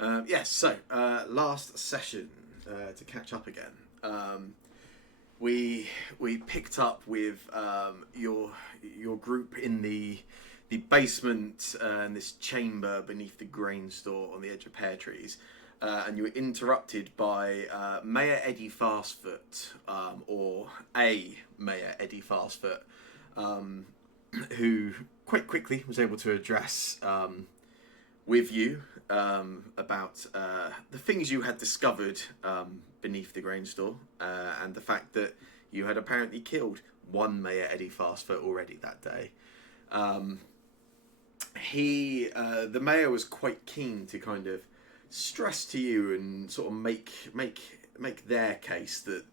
Last session to catch up again. We picked up with your group in the basement in this chamber beneath the grain store on the edge of pear trees, and you were interrupted by Mayor Eddie Fastfoot, or a Mayor Eddie Fastfoot, who quite quickly was able to address with you about the things you had discovered beneath the grain store, and the fact that you had apparently killed one Mayor Eddie Fastfoot already that day. The mayor was quite keen to kind of stress to you and sort of make their case that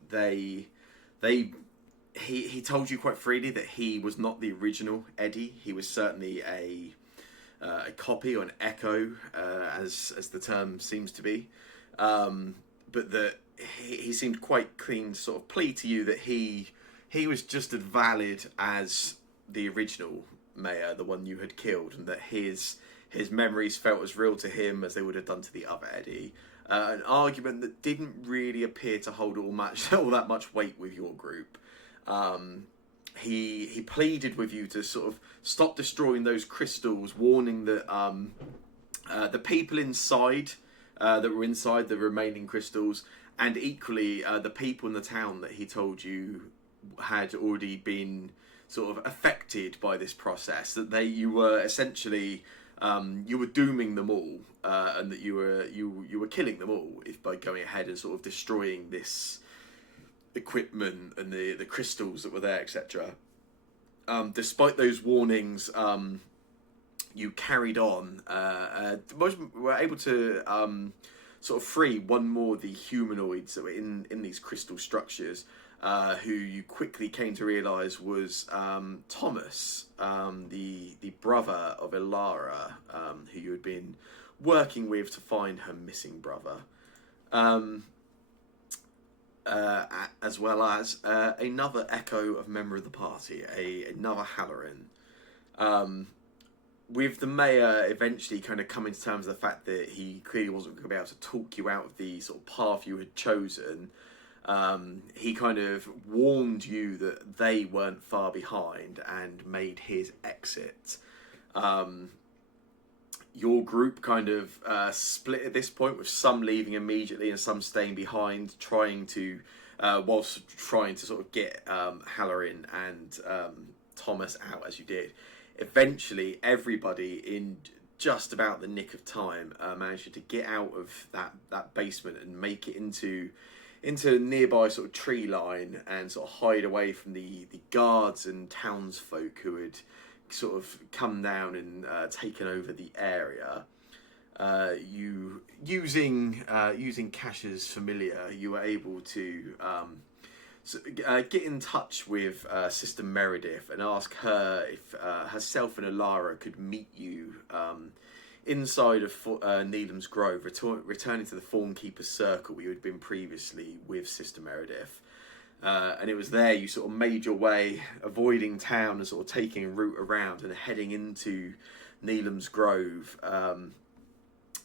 he told you quite freely that he was not the original Eddie. He was certainly a copy or an echo, as the term seems to be, but that he seemed quite keen to sort of plead to you that he was just as valid as the original mayor, the one you had killed, and that his memories felt as real to him as they would have done to the other Eddie. An argument that didn't really appear to hold all that much weight with your group. He pleaded with you to sort of stop destroying those crystals, warning that the people inside that were inside the remaining crystals, and equally the people in the town that he told you had already been sort of affected by this process, that you were essentially you were dooming them all, and that you were killing them all by going ahead and sort of destroying this equipment and the crystals that were there, etc. Despite those warnings, you carried on. Were able to sort of free one more of the humanoids that were in these crystal structures, who you quickly came to realise was Thomas, the brother of Ilara, who you had been working with to find her missing brother. As well as another echo of member of the party, another Halloran. With the mayor eventually kind of coming to terms with the fact that he clearly wasn't going to be able to talk you out of the sort of path you had chosen, he kind of warned you that they weren't far behind and made his exit. Your group kind of split at this point, with some leaving immediately and some staying behind, whilst trying to sort of get Halloran and Thomas out as you did. Eventually, everybody in just about the nick of time managed to get out of that basement and make it into a nearby sort of tree line and sort of hide away from the guards and townsfolk who had sort of come down and taken over the area. You using Cash's familiar, you were able to get in touch with Sister Meredith and ask her if herself and Ilara could meet you inside of Neelam's Grove, returning to the Thornkeeper's Circle where you had been previously with Sister Meredith. And it was there you sort of made your way, avoiding town and sort of taking a route around and heading into Neelam's Grove,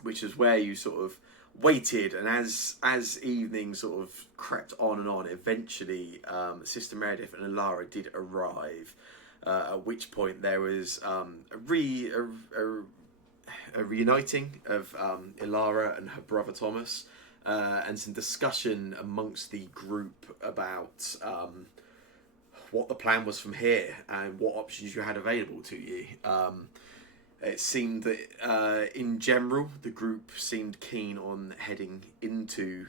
which is where you sort of waited. And as evening sort of crept on, eventually Sister Meredith and Ilara did arrive, at which point there was a reuniting of Ilara and her brother Thomas, and some discussion amongst the group about what the plan was from here and what options you had available to you. It seemed that in general the group seemed keen on heading into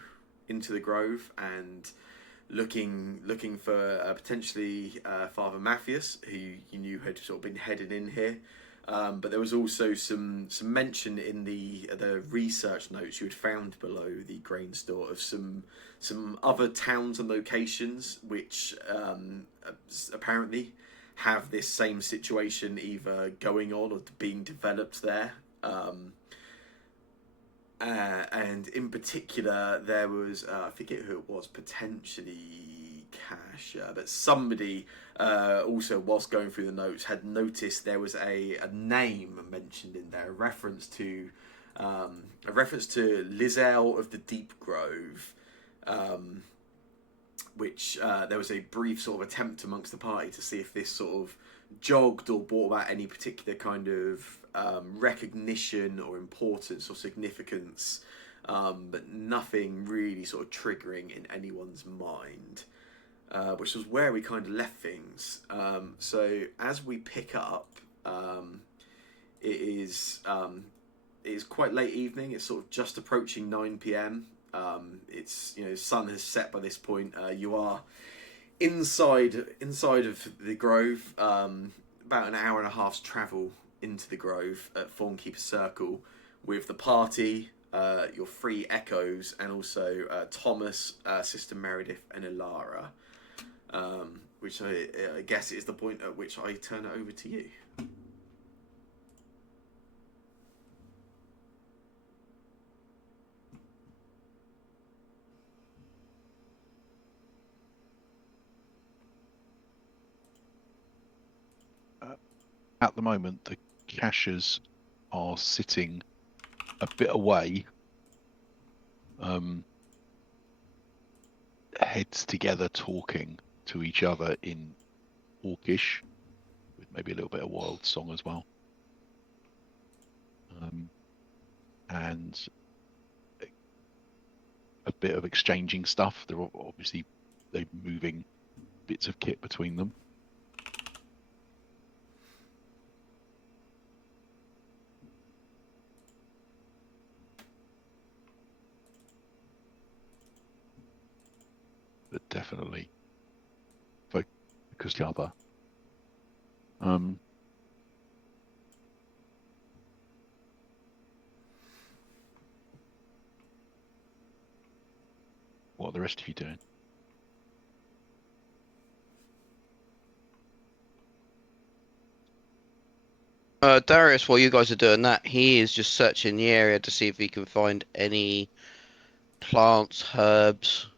the Grove and looking for potentially Father Matthias, who you knew had sort of been headed in here. But there was also some mention in the research notes you had found below the grain store of some other towns and locations which apparently have this same situation either going on or being developed there. And in particular, there was, I forget who it was, potentially Cash, but somebody also, whilst going through the notes, had noticed there was a name mentioned in there, a reference to A reference to Lizelle of the Deep Grove, which there was a brief sort of attempt amongst the party to see if this sort of jogged or brought about any particular kind of recognition or importance or significance, but nothing really sort of triggering in anyone's mind, which was where we kind of left things. So as we pick up, it is quite late evening. It's sort of just approaching 9 p.m. It's, you know, sun has set by this point. You are inside of the grove, about an hour and a half's travel into the grove at Thornkeeper Circle, with the party, your three echoes, and also Thomas, Sister Meredith, and Ilara, which I guess is the point at which I turn it over to you. At the moment, the cashers are sitting a bit away, heads together, talking to each other in Orcish, with maybe a little bit of wild song as well, and a bit of exchanging stuff. They're obviously moving bits of kit between them. But definitely focus the other. What are the rest of you doing? Darius, while you guys are doing that, he is just searching the area to see if he can find any plants, herbs.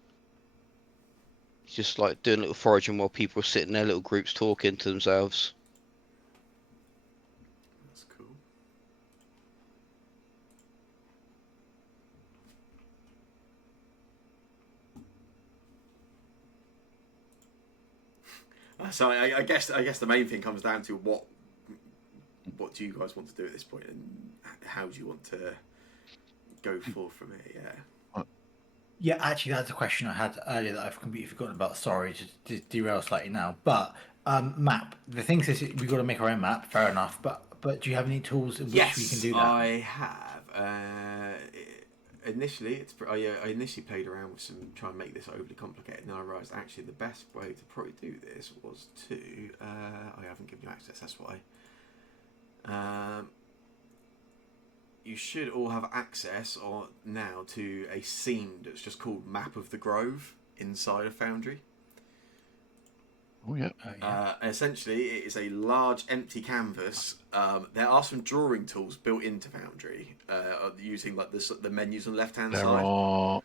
He's just like doing a little foraging while people are sitting in their little groups talking to themselves. That's cool. So I guess the main thing comes down to what do you guys want to do at this point, and how do you want to go forward from it? Yeah. Yeah, actually, that's a question I had earlier that I've completely forgotten about. Sorry to derail slightly now, but map. The thing is, we've got to make our own map. Fair enough, but do you have any tools in which we can do that? I have. Initially, I initially played around with trying to make this overly complicated, and then I realised actually the best way to probably do this was to. I haven't given you access. That's why. You should all have access now to a scene that's just called Map of the Grove inside of Foundry. Oh yeah. Essentially, it is a large empty canvas. There are some drawing tools built into Foundry, using like the menus on the left-hand side.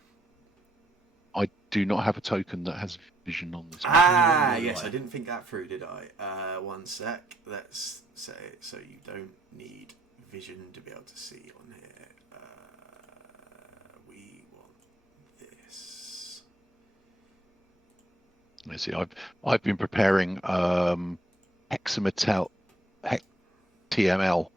I do not have a token that has vision on this. Yes, I didn't think that through, did I? One sec. Let's say it so you don't need vision to be able to see on here. We want this. Let's see. I've been preparing hexametal TML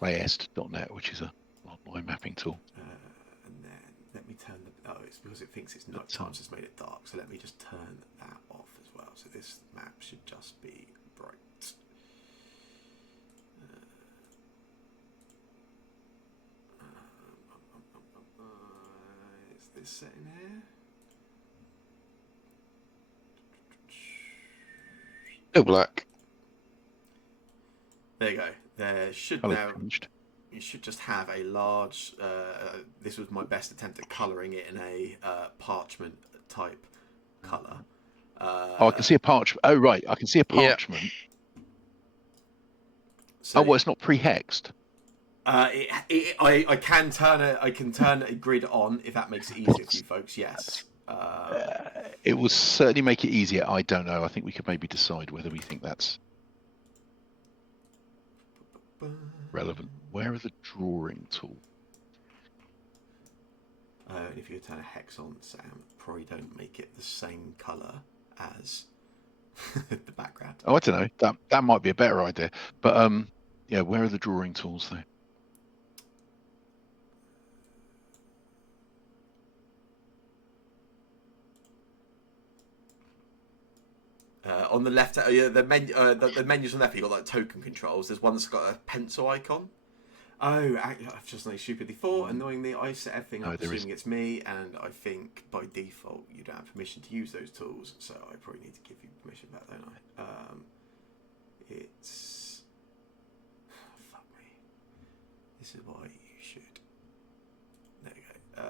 playest.net, which is a online mapping tool. And then let me turn the. Oh, it's because it thinks it's night time, so it's made it dark. So let me just turn that off as well. So this map should just be bright. Is this set in here? Still black. There you go. There should now. You should just have a large. This was my best attempt at colouring it in a parchment type colour. I can see a parchment. Oh right, I can see a parchment. Yeah. So, well, it's not pre-hexed. I can turn a grid on if that makes it easier for you folks. Yes. It will certainly make it easier. I don't know. I think we could maybe decide whether we think that's relevant. Where are the drawing tools? And if you turn a hex on, Sam, probably don't make it the same colour as the background. Oh, I don't know. That might be a better idea. But yeah, where are the drawing tools though? On the left, the menu, the menus on the left, you've got like token controls. There's one that's got a pencil icon. Oh, I've just like stupidly thought. Annoyingly, I set everything up assuming it's me, and I think by default you don't have permission to use those tools. So I probably need to give you permission back, don't I? It's fuck me. This is why you should. There we go.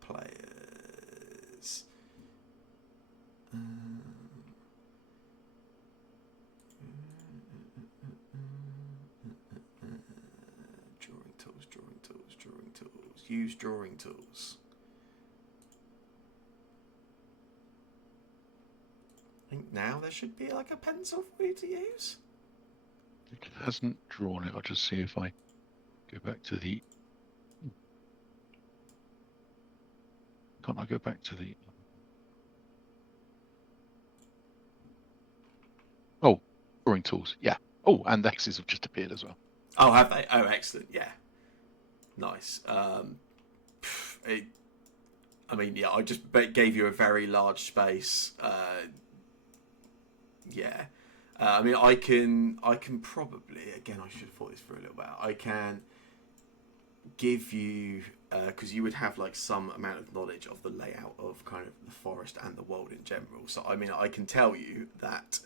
Players. Use drawing tools. I think now there should be like a pencil for you to use. It hasn't drawn it. I'll just see if I go back to the. Can't I go back to the? Oh, drawing tools. Yeah. Oh, and the hexes have just appeared as well. Oh, have they? Oh, excellent. Yeah. Nice. I mean, yeah, I just gave you a very large space. Yeah. I mean, I can probably, again, I should have thought this through a little bit. I can give you, because you would have like some amount of knowledge of the layout of kind of the forest and the world in general. So, I mean, I can tell you that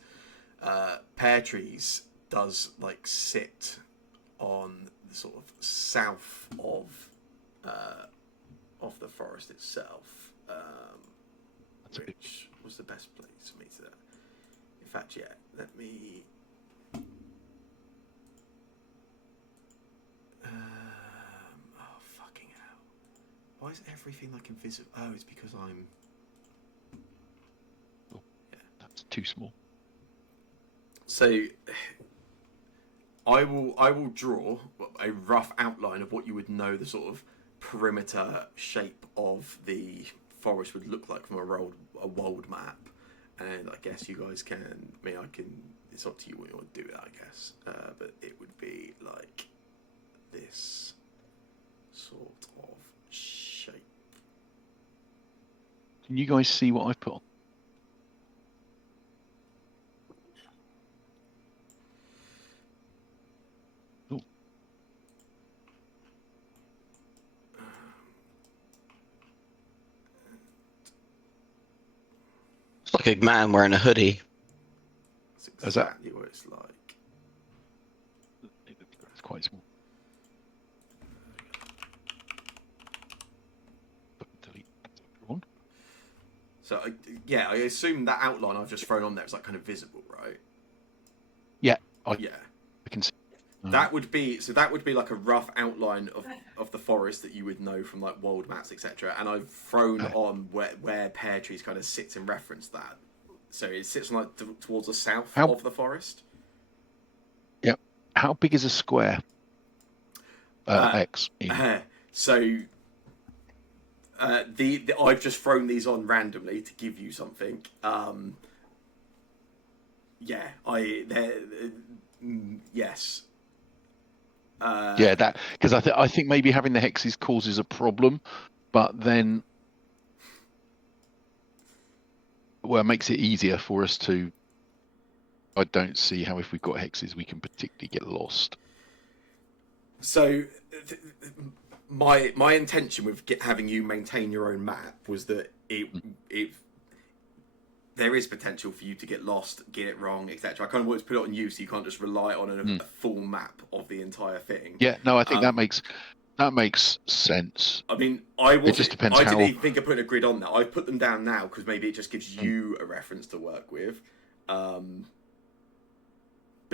pear trees does like sit on the sort of south of the forest itself, which was the best place for me to. In fact, yeah. Let me. Oh fucking hell! Why is everything like invisible? Oh, it's because I'm. Oh, yeah, that's too small. So. I will draw a rough outline of what you would know the sort of perimeter shape of the forest would look like from a world map, and I guess you guys can. I mean, I can. It's up to you what you want to do with it, I guess. But it would be like this sort of shape. Can you guys see what I've put on? It's like a man wearing a hoodie. That's exactly what it's like. It's quite small. So yeah, I assume that outline I've just thrown on there is like kind of visible, right? Yeah, I can see. That would be like a rough outline of the forest that you would know from like world maps, etc. And I've thrown on where pear trees kind of sits in reference to that. So it sits on like towards the south of the forest. Yeah. How big is a square? X. So I've just thrown these on randomly to give you something. Yes. Yeah, that because I think maybe having the hexes causes a problem, but then it makes it easier for us to. I don't see how if we've got hexes we can particularly get lost. So my intention with having you maintain your own map was that there is potential for you to get lost, get it wrong, etc. I kind of wanted to put it on you so you can't just rely on a full map of the entire thing. Yeah, no, I think that makes sense. I mean, it just depends didn't even think of putting a grid on that. I've put them down now because maybe it just gives you a reference to work with. But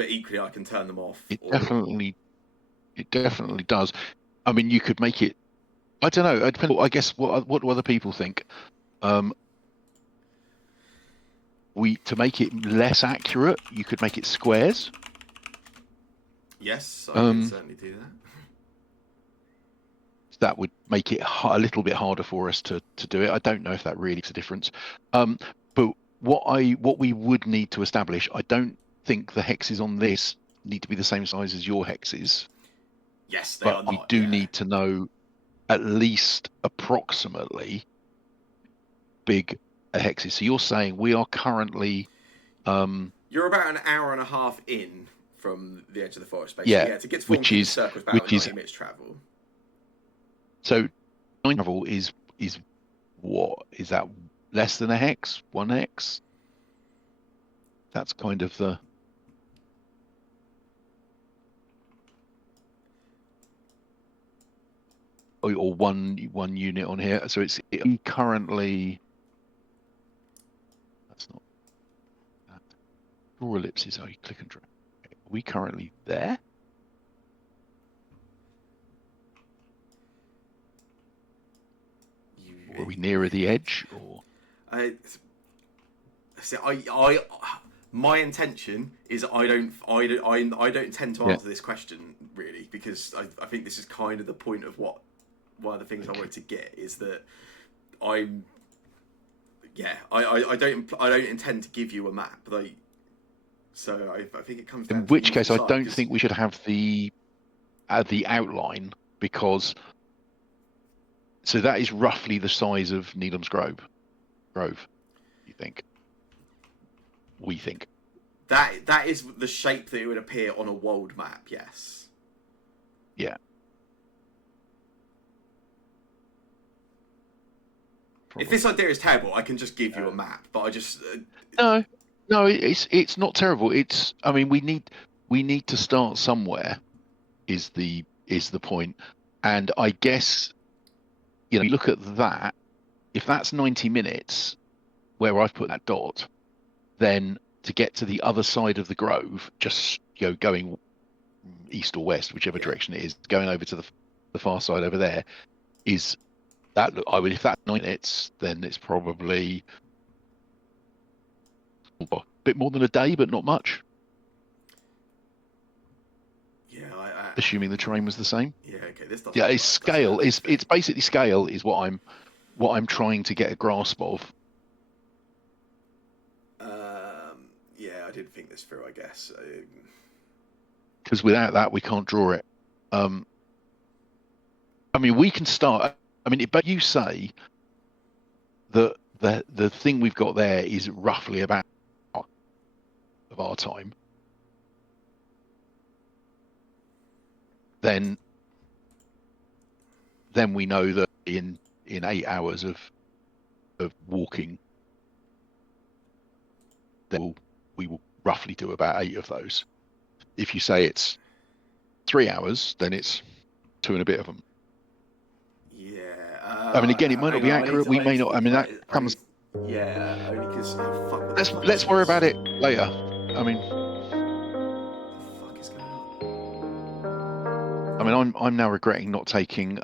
equally, I can turn them off. It definitely does. I mean, you could make it. I don't know. It depends. I guess what do other people think? To make it less accurate, you could make it squares. Yes, I can certainly do that. that would make it a little bit harder for us to do it. I don't know if that really makes a difference. But what we would need to establish, I don't think the hexes on this need to be the same size as your hexes. Yes, they are But we not. do need to know at least approximately big hexes. So you're saying we are currently You're about an hour and a half in from the edge of the forest base. Yeah, to get to Thornkeeper Circle is about 90 minutes travel. So 9 travel is what? Is that less than a hex? 1 hex? That's kind of the... Or one unit on here. So it's currently... That's not... That. Draw ellipses. Oh, you click and drag. Are we currently there? Or are we nearer the edge? Or my intention is I don't tend to answer this question really, because I think this is kind of the point of one of the things I wanted to get is that I don't intend to give you a map, so I think it comes down in which case I don't think we should have the outline, because so that is roughly the size of Needham's Grove, you think? We think that is the shape that it would appear on a world map. Yes. Yeah. If this idea is terrible, I can just give you a map. But I just no, it's not terrible. I mean, we need to start somewhere. Is the point? And I guess you look at that. If that's 90 minutes, where I've put that dot, then to get to the other side of the grove, just going east or west, whichever direction it is, going over to the far side over there, is that if that's 9 minutes, then it's probably a bit more than a day, but not much. Yeah, assuming the terrain was the same. Yeah, okay. This doesn't. Yeah, it's scale. It's basically scale is what I'm trying to get a grasp of. Yeah, I didn't think this through, I guess. Because without that, we can't draw it. I mean, we can start. I mean, but you say that the thing we've got there is roughly about of our time. Then we know that in 8 hours of walking, we will roughly do about 8 of those. If you say it's 3 hours, then it's 2 and a bit of them. Yeah. I mean, again, it might not be accurate. We may not. I mean, that comes. Yeah, only because. Let's worry about it later. I mean. What the fuck is going on? I mean, I'm now regretting not taking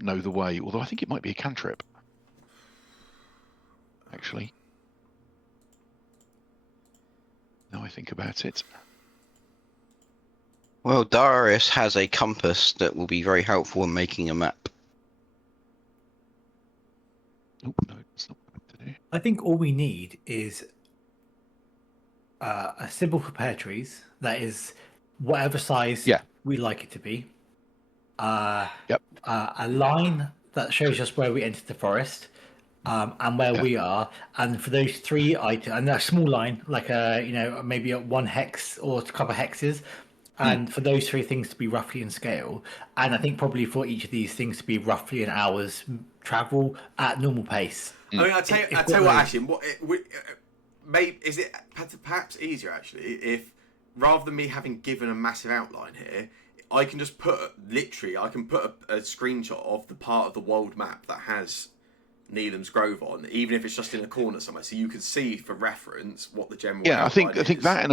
Know the Way, although I think it might be a cantrip. Actually. Now I think about it. Well, Darius has a compass that will be very helpful in making a map. Oh, no, it's not what to do. I think all we need is a symbol for pear trees that is whatever size we like it to be. Yep. A line that shows us where we entered the forest and where we are. And for those 3 items, and a small line, like maybe 1 hex or a couple of hexes. And for those 3 things to be roughly in scale, and I think probably for each of these things to be roughly an hour's travel at normal pace. I mean, I tell you what, actually, is it perhaps easier actually if rather than me having given a massive outline here, I can just put a screenshot of the part of the world map that has Needham's Grove on, even if it's just in a corner somewhere, so you can see for reference what the general. Yeah, I think that in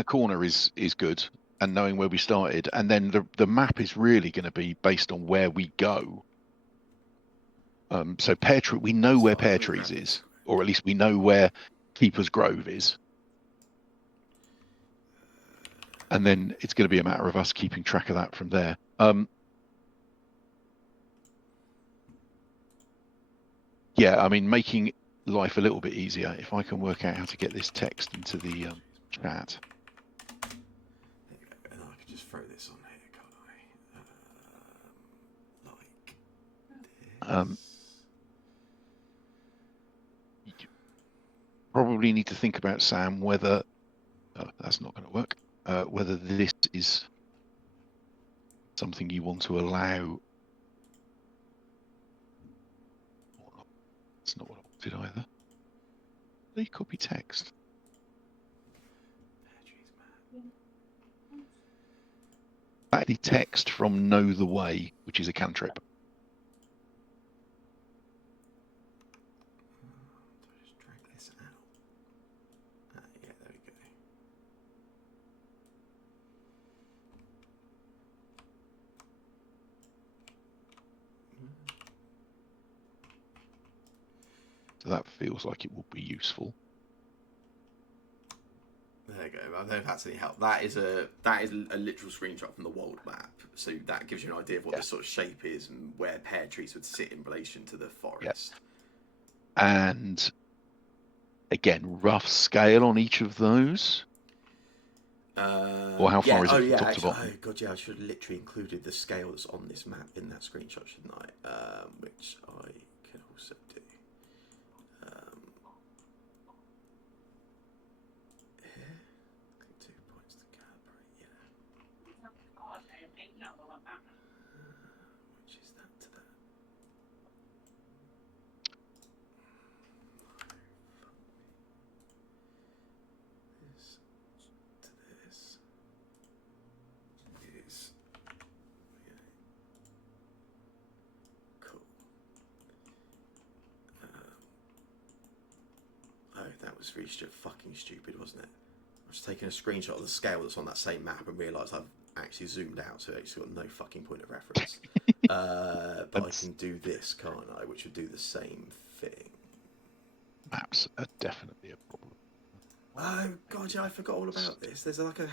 a corner is good. And knowing where we started, and then the map is really going to be based on where we go. So Pear Tree, we know where Pear Trees is, or at least we know where Keeper's Grove is. And then it's going to be a matter of us keeping track of that from there. Yeah, I mean, making life a little bit easier. If I can work out how to get this text into the chat. There you go. And I could just throw this on here, can't I? Like Um, this. you probably need to think about, Sam, whether that's not going to work. Whether this is something you want to allow. That's not what I wanted either. They copy text. The text from Know the Way, which is a cantrip. Just drag this out. Yeah, there we go. So that feels like it will be useful. There you go. I don't know if that's any help. That is a literal screenshot from the world map. So that gives you an idea of what this sort of shape is and where pear trees would sit in relation to the forest. And again, rough scale on each of those. Or how far is it from top to bottom? Oh god, yeah, I should have literally included the scale that's on this map in that screenshot, shouldn't I? Which I can also do. Here, 2 points to calibrate, yeah. Which is that to that? This to this is cool. Oh, that was really fucking stupid, wasn't it? I was taking a screenshot of the scale that's on that same map and realised I've actually zoomed out, so it's got no fucking point of reference. But I can do this, can't I? Which would do the same thing. Maps are definitely a problem. Oh god, yeah, I forgot all about this. There's like a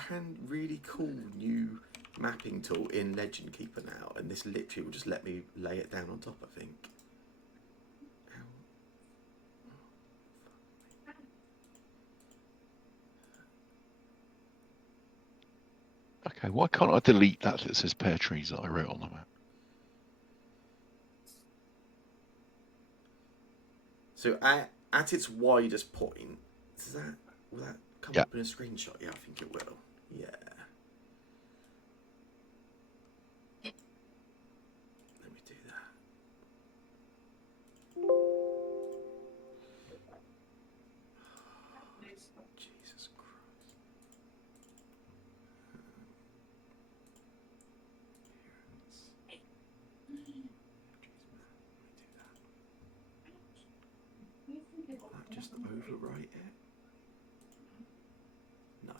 really cool new mapping tool in Legend Keeper now, and this literally will just let me lay it down on top, I think. Okay, why can't I delete that says pear trees that I wrote on the map? So at its widest point, will that come up in a screenshot? Yeah, I think it will. Yeah. Let me do that. Jesus Christ. Just overwrite it? No,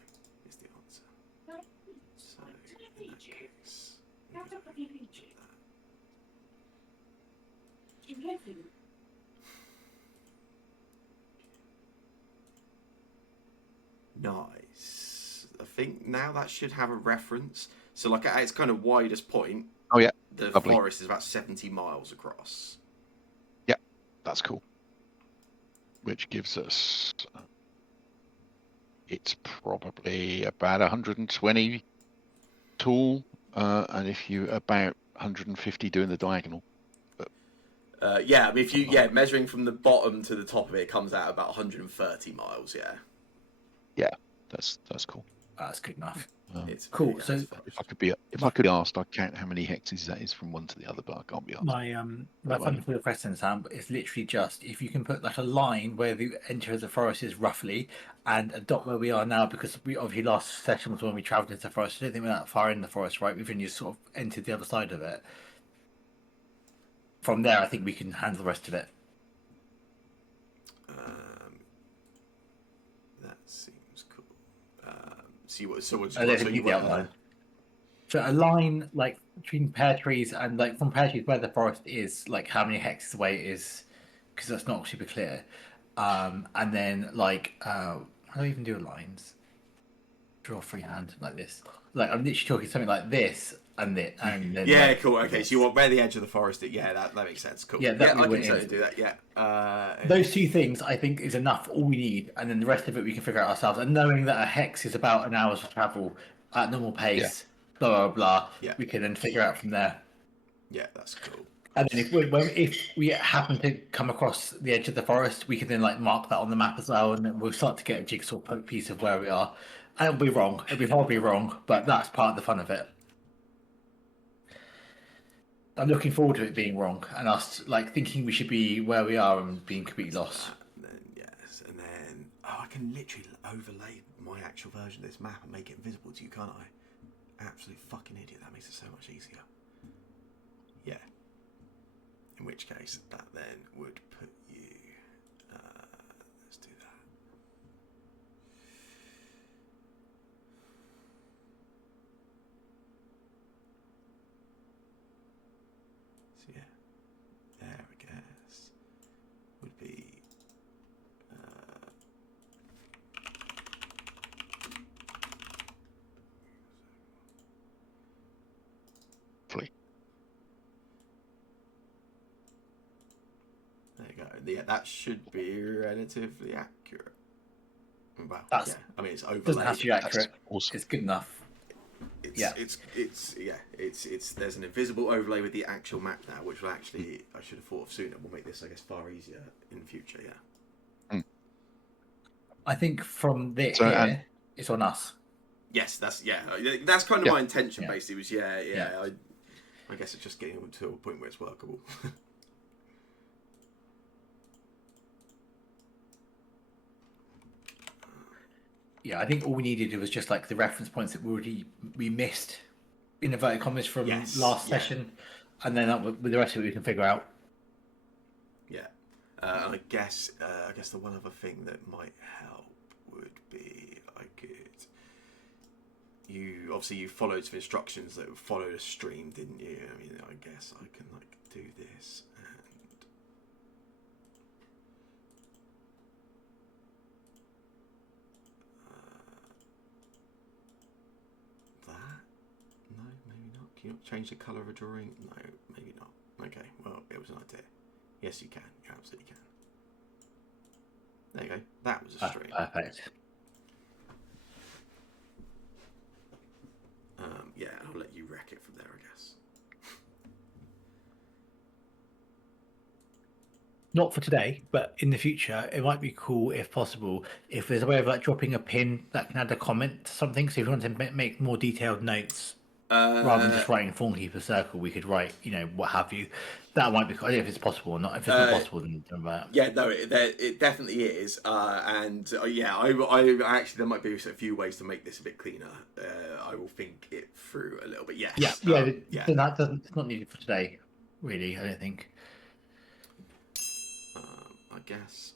is the answer. So, in that case, I'm going to change that. Nice. I think now that should have a reference. So, like at its kind of widest point, the lovely. forest is about 70 miles across. Yeah, that's cool. Which gives us, it's probably about 120 tall, and if you about 150 doing the diagonal. Yeah, I mean, if you measuring from the bottom to the top of it, it comes out about 130 miles. Yeah. Yeah, that's cool. That's good enough. It's cool. So if I could be asked, I'd count how many hexes that is from one to the other, but I can't be asked. My fundamental question, Sam, is literally just if you can put like a line where the entry of the forest is roughly, and a dot where we are now, because we obviously last session was when we travelled into the forest. I don't think we're that far in the forest, right? We've only just sort of entered the other side of it. From there, I think we can handle the rest of it. That seems cool. So what you the outline. So a line like between pear trees and like from pear trees where the forest is, like how many hexes away it is, because that's not super clear. And then like how do I even do lines? Draw freehand like this. Like I'm literally talking something like this, and then Yeah, like, cool. Okay, so you want where the edge of the forest? Yeah, that makes sense. Cool. Yeah, that we I can went certainly in. do that. Yeah. Those two things I think is enough. All we need, and then the rest of it we can figure out ourselves. And knowing that a hex is about an hour's travel at normal pace, blah blah blah, Yeah. we can then figure out from there. Yeah, that's cool. And then if we happen to come across the edge of the forest, we can then like mark that on the map as well, and then we'll start to get a jigsaw piece of where we are. And it'll be wrong. It'll be horribly wrong, but that's part of the fun of it. I'm looking forward to it being wrong and us like thinking we should be where we are and being completely lost. And then, yes, and then I can literally overlay my actual version of this map and make it invisible to you, can't I? Absolute fucking idiot. That makes it so much easier. Yeah. In which case, that then would put you. Let's do that. So yeah, there I guess would be. There you go. Yeah, that should be relatively accurate. Well, yeah. I mean, it's overlaid. Doesn't have to be accurate. Awesome. It's good enough. It's there's an invisible overlay with the actual map now, which will actually I should have thought of sooner. Will make this, I guess, far easier in the future. Yeah. I think from there, it's on us. Yes, that's kind of my intention. Basically, was I guess it's just getting to a point where it's workable. Yeah, I think all we needed was just like the reference points that we missed in inverted commas from last session, and then with the rest of it we can figure out. Yeah, I guess the one other thing that might help would be you followed some instructions that followed a stream, didn't you? I mean, I guess I can like do this and. No, maybe not. Can you not change the colour of a drawing? No, maybe not. Okay, well, it was an idea. Yes, you can. You absolutely can. There you go. That was a stream. Perfect. Yeah, I'll let you wreck it from there, I guess. Not for today, but in the future, it might be cool if possible if there's a way of like dropping a pin that can add a comment to something. So if you want to make more detailed notes rather than just writing Thornkeeper Circle, we could write, what have you. That might be cool. I don't know if it's possible or not. If it's not possible, then don't worry about it. Yeah, no, it definitely is. I actually there might be a few ways to make this a bit cleaner. I will think it through a little bit. Yes. Yeah. Then it's not needed for today, really. I don't think. I guess.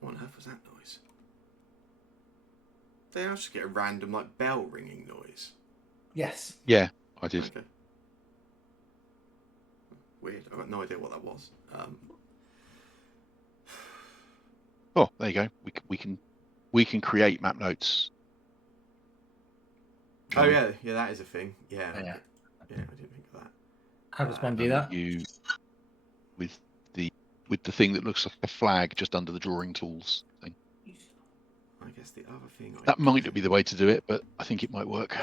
What on earth was that noise? Did I just get a random like bell ringing noise? Yes. Yeah, I did. Okay. Weird. I've got no idea what that was. Oh, there you go. We can create map notes. Oh yeah, that is a thing. Yeah. Yeah. Yeah, I didn't think of that. How does one do that? You with the thing that looks like a flag just under the drawing tools thing. I guess the other thing That might not be the way to do it, but I think it might work.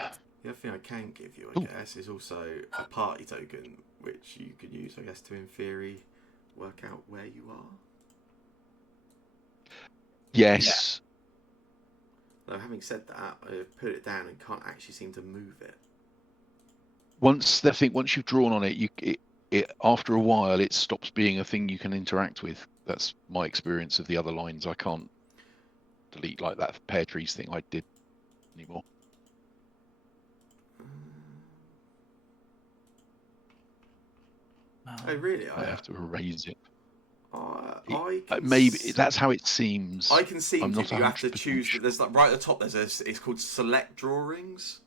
The other thing I can give you, I guess, is also a party token, which you could use, I guess, to in theory work out where you are. Yes. Though having said that, I put it down and can't actually seem to move it. Once you've drawn on it, it after a while it stops being a thing you can interact with. That's my experience of the other lines. I can't delete like that pear trees thing I did anymore. Oh really? I have to erase it. Maybe that's how it seems. I can see you have to choose. There's like right at the top. It's called select drawings.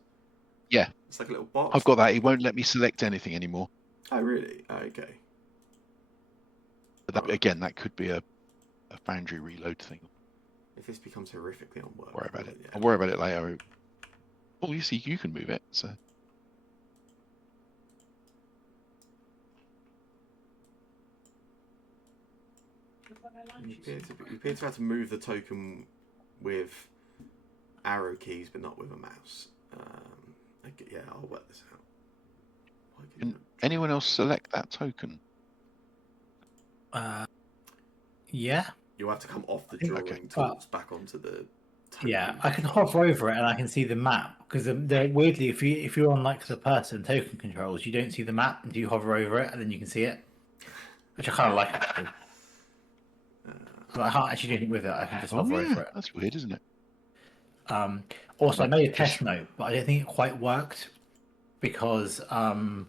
Yeah, it's like a little box. I've got that. It won't let me select anything anymore. Oh really? Oh, okay. But again, that could be a Foundry reload thing. If this becomes horrifically unworkable, worry about it. I'll worry about it later. Oh, you see, you can move it. So You appear to have to move the token with arrow keys, but not with a mouse. Yeah, I'll work this out. Can anyone else select that token? Yeah. You'll have to come off the drawing tools back onto the token. Yeah, I can hover over it and I can see the map because weirdly, if you're on like the person token controls, you don't see the map until you hover over it and then you can see it, which I kind of like actually. I can't actually do anything with it. I can just hover over it. That's weird, isn't it? Also, I made a test note, but I don't think it quite worked because I'm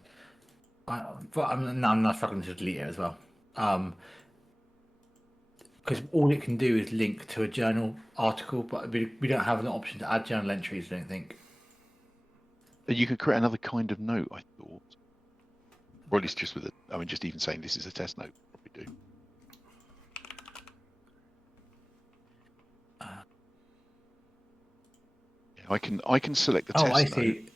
not struggling to delete it as well. Because all it can do is link to a journal article, but we don't have an option to add journal entries, I don't think. You could create another kind of note, I thought. Or at least just with just even saying this is a test note, probably do. I can select the test note. I see.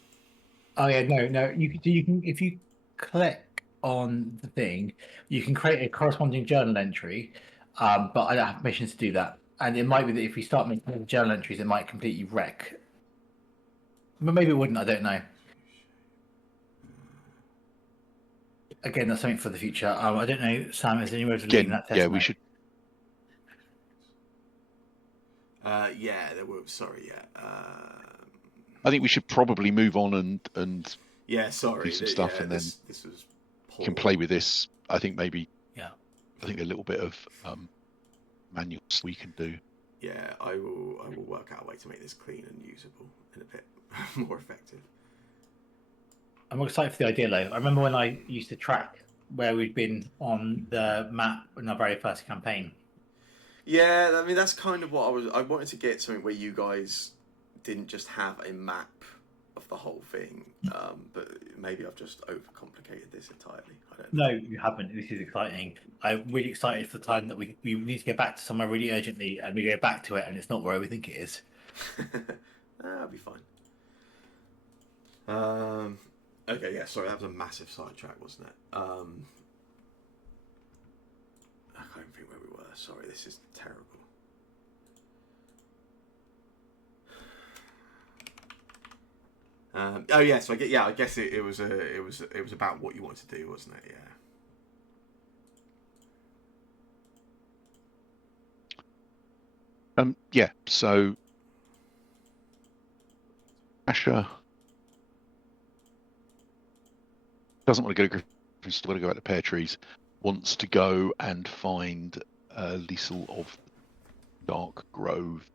Oh yeah, no. You can if you click on the thing, you can create a corresponding journal entry. But I don't have permission to do that, and it might be that if we start making journal entries, it might completely wreck. But maybe it wouldn't. I don't know. Again, that's something for the future. I don't know, Sam. Is there any way of deleting that test? Yeah, we should. Yeah, there were. Sorry, yeah. I think we should probably move on and yeah, sorry, do some stuff, and then this was you can play with this. I think maybe. Yeah. I think a little bit of manuals we can do. Yeah, I will work out a way to make this clean and usable and a bit more effective. I'm excited for the idea, though. I remember when I used to track where we'd been on the map in our very first campaign. Yeah, I mean that's kind of what I wanted to get something where you guys didn't just have a map of the whole thing, but maybe I've just overcomplicated this entirely. I don't know. No, you haven't. This is exciting. I'm really excited for the time that we need to get back to somewhere really urgently, and we go back to it, and it's not where we think it is. That'll be fine. Okay, yeah, sorry, that was a massive sidetrack, wasn't it? I can't think where we were. Sorry, this is terrible. Oh yeah, so I guess it was about what you wanted to do, wasn't it? Yeah. Yeah. So, Asher doesn't want to go to Griffin, still want to go out to Pear Trees. Wants to go and find Liesel of Dark Grove.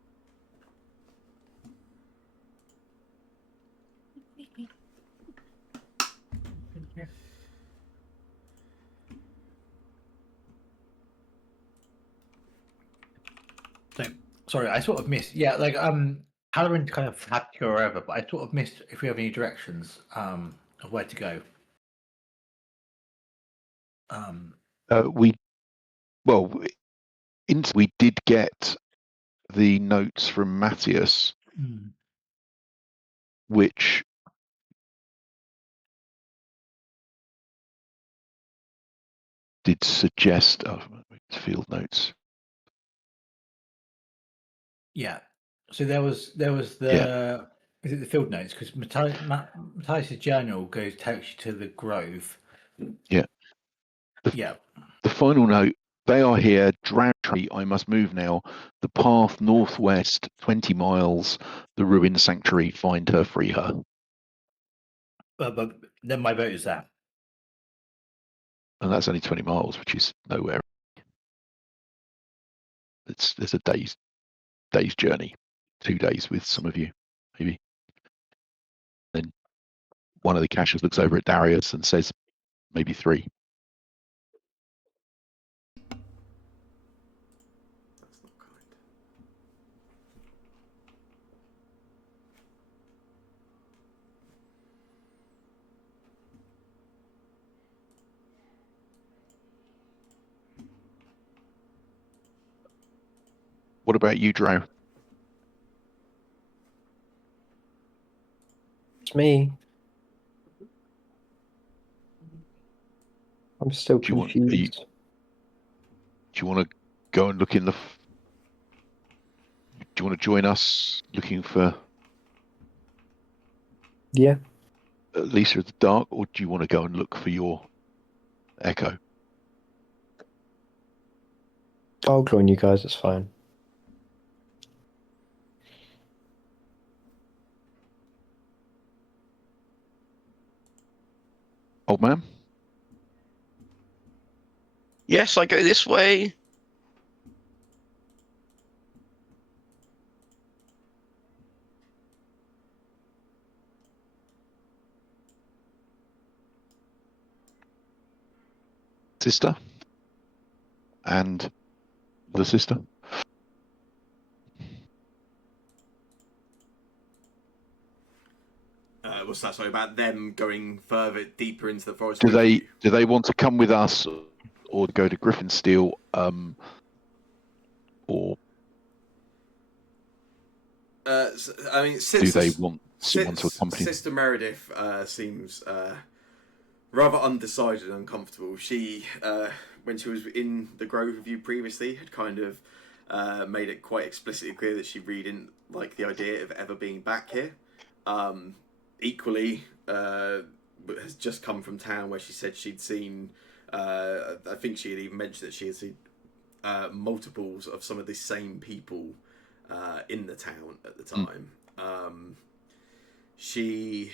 So, sorry, I sort of missed. Yeah, like Halloran kind of had to go wherever, but I sort of missed if we have any directions of where to go. We did get the notes from Matthias, which did suggest field notes. Yeah. So there was the is it the field notes, because Matthias' journal takes you to the grove. Yeah. Yeah. The final note: they are here. Drow tree. I must move now. The path northwest, 20 miles. The ruined sanctuary. Find her. Free her. But then my vote is that. And that's only 20 miles, which is nowhere. There's a day's journey, 2 days with some of you, maybe. Then one of the cashers looks over at Darius and says, maybe 3. That's not kind. What about you, Drow? It's me. I'm still confused. Do you want to go and look in the? Do you want to join us looking for Yeah. Lisa of the Dark, or do you want to go and look for your Echo? I'll join you guys, it's fine. Old man? Yes, I go this way. Sister? And the sister? What's that? Sorry, about them going further, deeper into the forest. Do with you? they want to come with us, or go to Griffinsteel? Or I mean, do they want someone to accompany them? Sister Meredith seems rather undecided and uncomfortable. She, when she was in the Grove with you previously, had kind of made it quite explicitly clear that she really didn't like the idea of ever being back here. Equally, has just come from town where she said she'd seen. I think she had even mentioned that she had seen multiples of some of the same people in the town at the time. She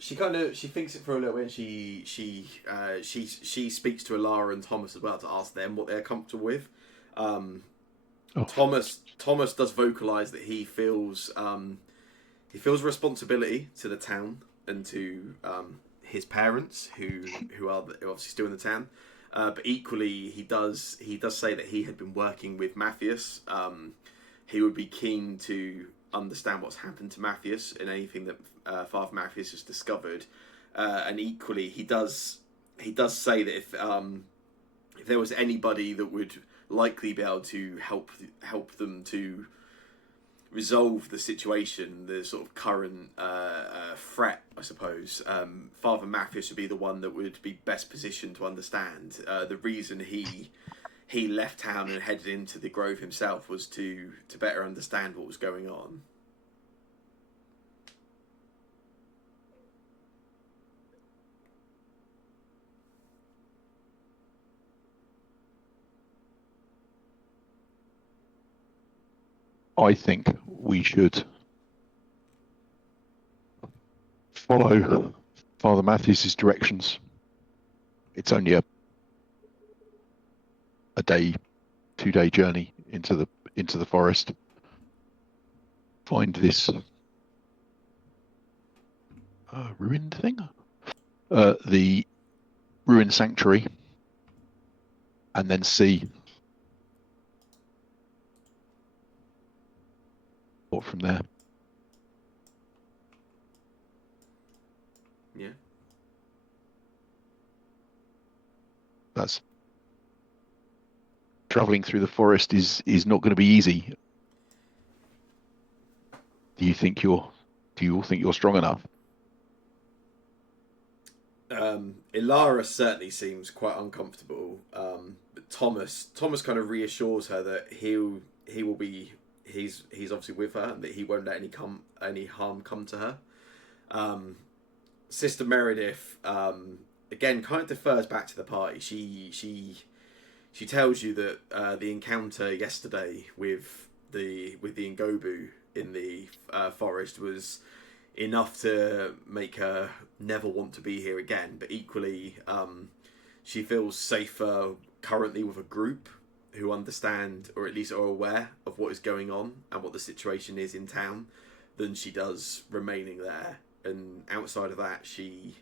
thinks it for a little bit. And she speaks to Alara and Thomas as well to ask them what they're comfortable with. Thomas does vocalize that he feels responsibility to the town and to his parents who are obviously still in the town. But equally, he does say that he had been working with Matthias. He would be keen to understand what's happened to Matthias and anything that Father Matthias has discovered. And equally, he does say that if there was anybody that would likely be able to help them to resolve the situation, the sort of current threat, I suppose, Father Matthias would be the one that would be best positioned to understand. The reason he left town and headed into the Grove himself was to better understand what was going on. I think we should follow Father Matthews's directions. It's only a 2-day journey into the forest. Find this ruined thing, the ruined sanctuary, and then see what from there. Yeah. That's traveling through the forest is not going to be easy. Do you all think you're strong enough? Ilara certainly seems quite uncomfortable. But Thomas kind of reassures her that he's obviously with her and that he won't let any harm come to her. Sister Meredith again kind of defers back to the party. She tells you that the encounter yesterday with the Ngobu in the forest was enough to make her never want to be here again. But equally, she feels safer currently with a group who understand, or at least are aware of what is going on and what the situation is in town, than she does remaining there. And outside of that, she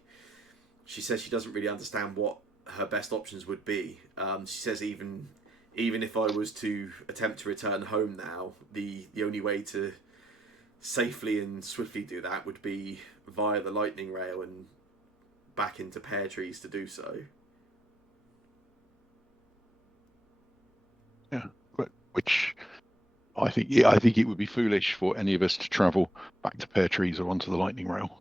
says she doesn't really understand what her best options would be. She says even if I was to attempt to return home now, the only way to safely and swiftly do that would be via the lightning rail and back into pear trees to do so. Yeah, which I think it would be foolish for any of us to travel back to pear trees or onto the lightning rail.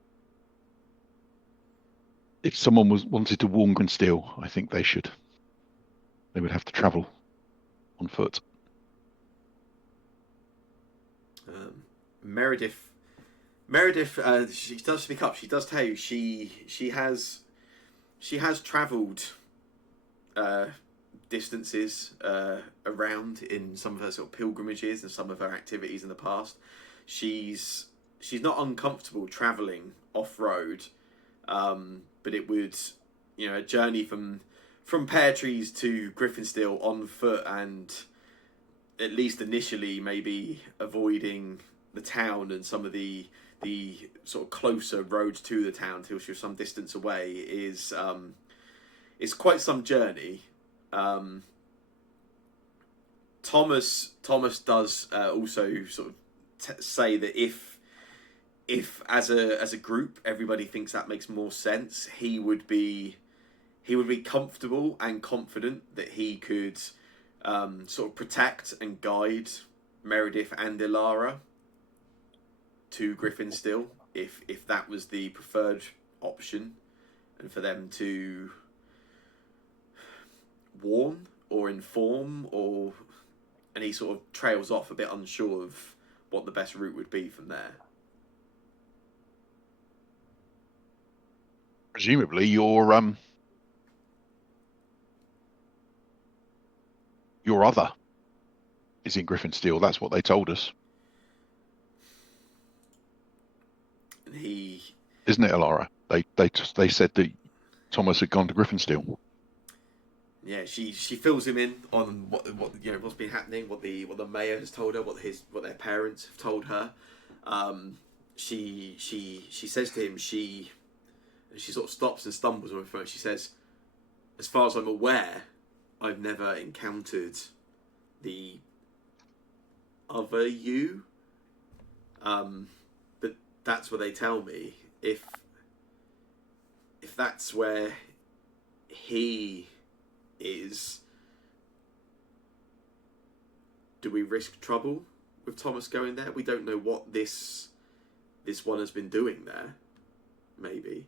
If someone wanted to warn Griffinsteel, I think they would have to travel on foot. Meredith, she does speak up. She does tell you she has travelled distances around in some of her sort of pilgrimages and some of her activities in the past. She's not uncomfortable travelling off road, but it would, a journey from Pear Trees to Griffinsteel on foot, and at least initially maybe avoiding the town and some of the sort of closer roads to the town till she was some distance away is quite some journey. Thomas does also sort of say that if as a group everybody thinks that makes more sense, he would be comfortable and confident that he could sort of protect and guide Meredith and Ilara to Griffinsteel if that was the preferred option, and for them to warn or inform, and he sort of trails off a bit unsure of what the best route would be from there. Presumably your other is in Griffinsteel. That's what they told us. Isn't it, Ilara? They said that Thomas had gone to Griffinsteel. Yeah, she fills him in on what's been happening, what the mayor has told her, what their parents have told her. She says to him, she sort of stops and stumbles on her phone. She says, "As far as I'm aware, I've never encountered the other you. But that's what they tell me. If that's where he is, do we risk trouble with Thomas going there? We don't know what this one has been doing there. Maybe."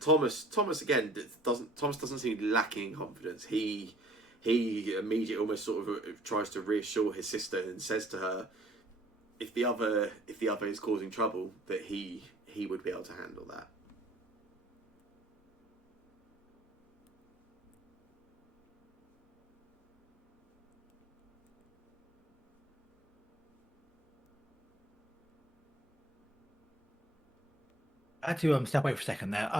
Thomas again doesn't seem lacking in confidence. He immediately almost sort of tries to reassure his sister and says to her, if the other is causing trouble, that he would be able to handle that. I had to step away for a second there.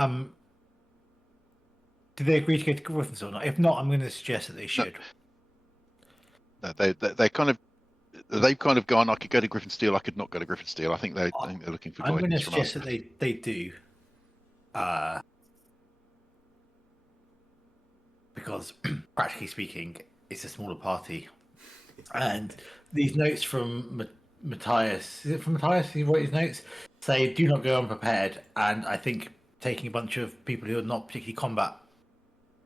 Did they agree to go to Griffinsteel or not? If not, I'm going to suggest that they should. No, they've kind of gone, I could go to Griffinsteel, I could not go to Griffinsteel. I think they're looking for I'm going to guidance from us. suggest that they do. Because practically speaking, it's a smaller party. And these notes from Matthias, is it from Matthias? He wrote his notes, say do not go unprepared. And I think taking a bunch of people who are not particularly combat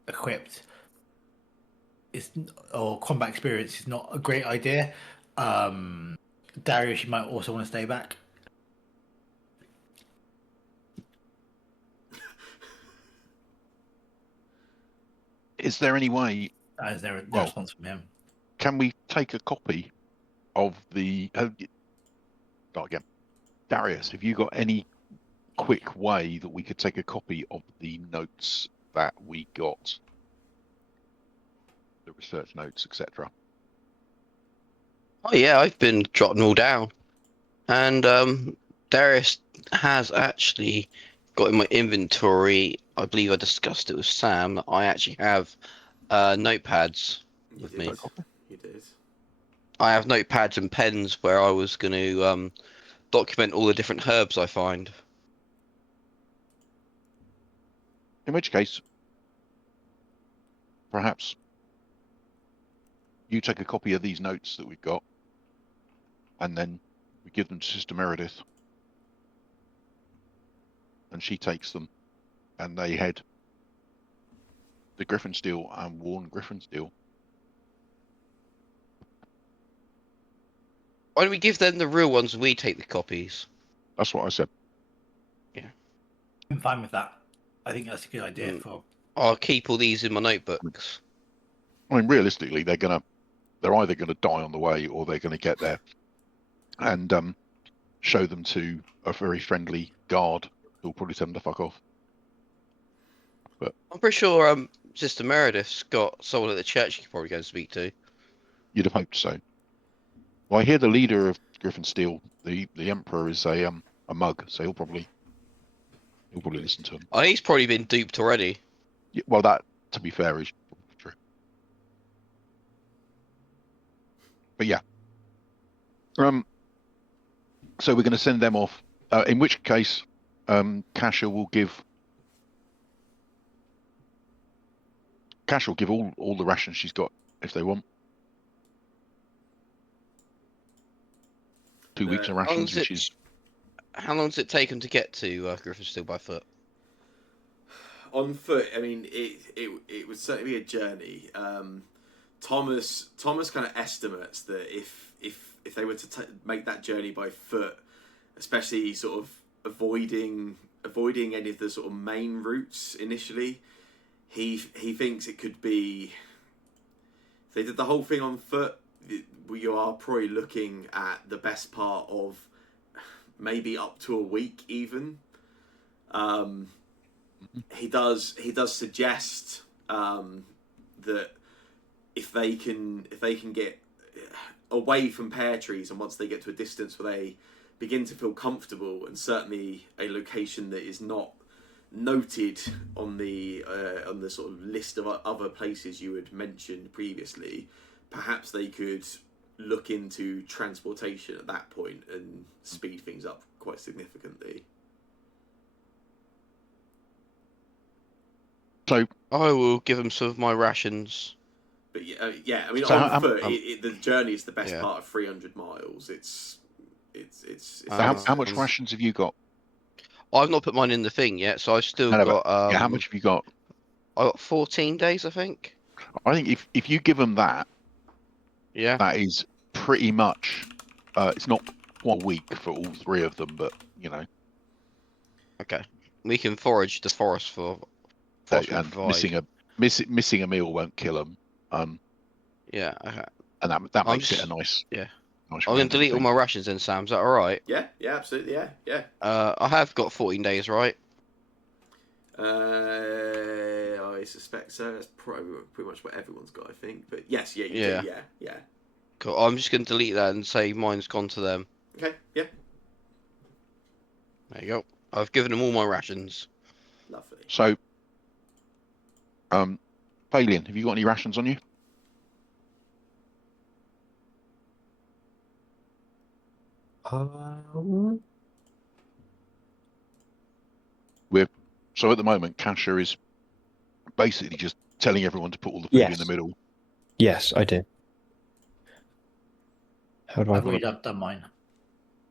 equipped or combat experience is not a great idea. Darius, you might also want to stay back. Is there any way? Is there a response from him? Can we take a copy of the? Start again. Darius, have you got any quick way that we could take a copy of the notes that we got, the research notes, etc.? Oh yeah, I've been jotting all down, and Darius has actually got in my inventory. I believe I discussed it with Sam. I actually have notepads with me. You did. I have notepads and pens where I was going to document all the different herbs I find. In which case, perhaps you take a copy of these notes that we've got, and then we give them to Sister Meredith, and she takes them, and they head to Griffinsteel and warn Griffinsteel. Why don't we give them the real ones and we take the copies? That's what I said. Yeah. I'm fine with that. I think that's a good idea Mm. for. I'll keep all these in my notebooks. I mean, realistically, they're either gonna die on the way, or they're gonna get there and show them to a very friendly guard who'll probably tell them to fuck off. I'm pretty sure Sister Meredith's got someone at the church you could probably go and speak to. You'd have hoped so. Well, I hear the leader of Griffin Steel, the Emperor, is a mug, so he'll probably listen to him. Oh, he's probably been duped already. Yeah, well, that, to be fair, is probably true. But yeah. So we're going to send them off. In which case, Kasha will give all the rations she's got if they want. 2 weeks of rations, which is. How long does it take them to get to Griffin Steel by foot? On foot, I mean, it would certainly be a journey. Thomas kind of estimates that if they were to make that journey by foot, especially sort of avoiding any of the sort of main routes initially, he thinks it could be, if they did the whole thing on foot, you are probably looking at the best part of maybe up to a week even. He does suggest that if they can get away from pear trees, and once they get to a distance where they begin to feel comfortable, and certainly a location that is not noted on the sort of list of other places you had mentioned previously, perhaps they could look into transportation at that point and speed things up quite significantly. So I will give them some of my rations. But yeah, I mean, So on foot, the journey is the best Yeah. part of 300 miles. It's how much rations have you got? I've not put mine in the thing yet, so I've still got. Yeah, how much have you got? I got 14 days, I think. I think if you give them that, Yeah. that is pretty much. It's not 1 week for all three of them, but you know. Okay. We can forage the forest for. And missing a meal won't kill them. Yeah. Okay. And that makes it a nice. Yeah. Nice I'm going to delete all thing. my rations then, Sam. Is that all right? Yeah, absolutely, yeah. I have got 14 days, right? I suspect so. That's probably pretty much what everyone's got, I think. But yes, you do, yeah. Cool. I'm just going to delete that and say mine's gone to them. Okay, yeah. There you go. I've given them all my rations. Lovely. So, Palian, have you got any rations on you? So at the moment, Kasha is basically just telling everyone to put all the food in the middle. Yes, I do. How do I? I've already done mine.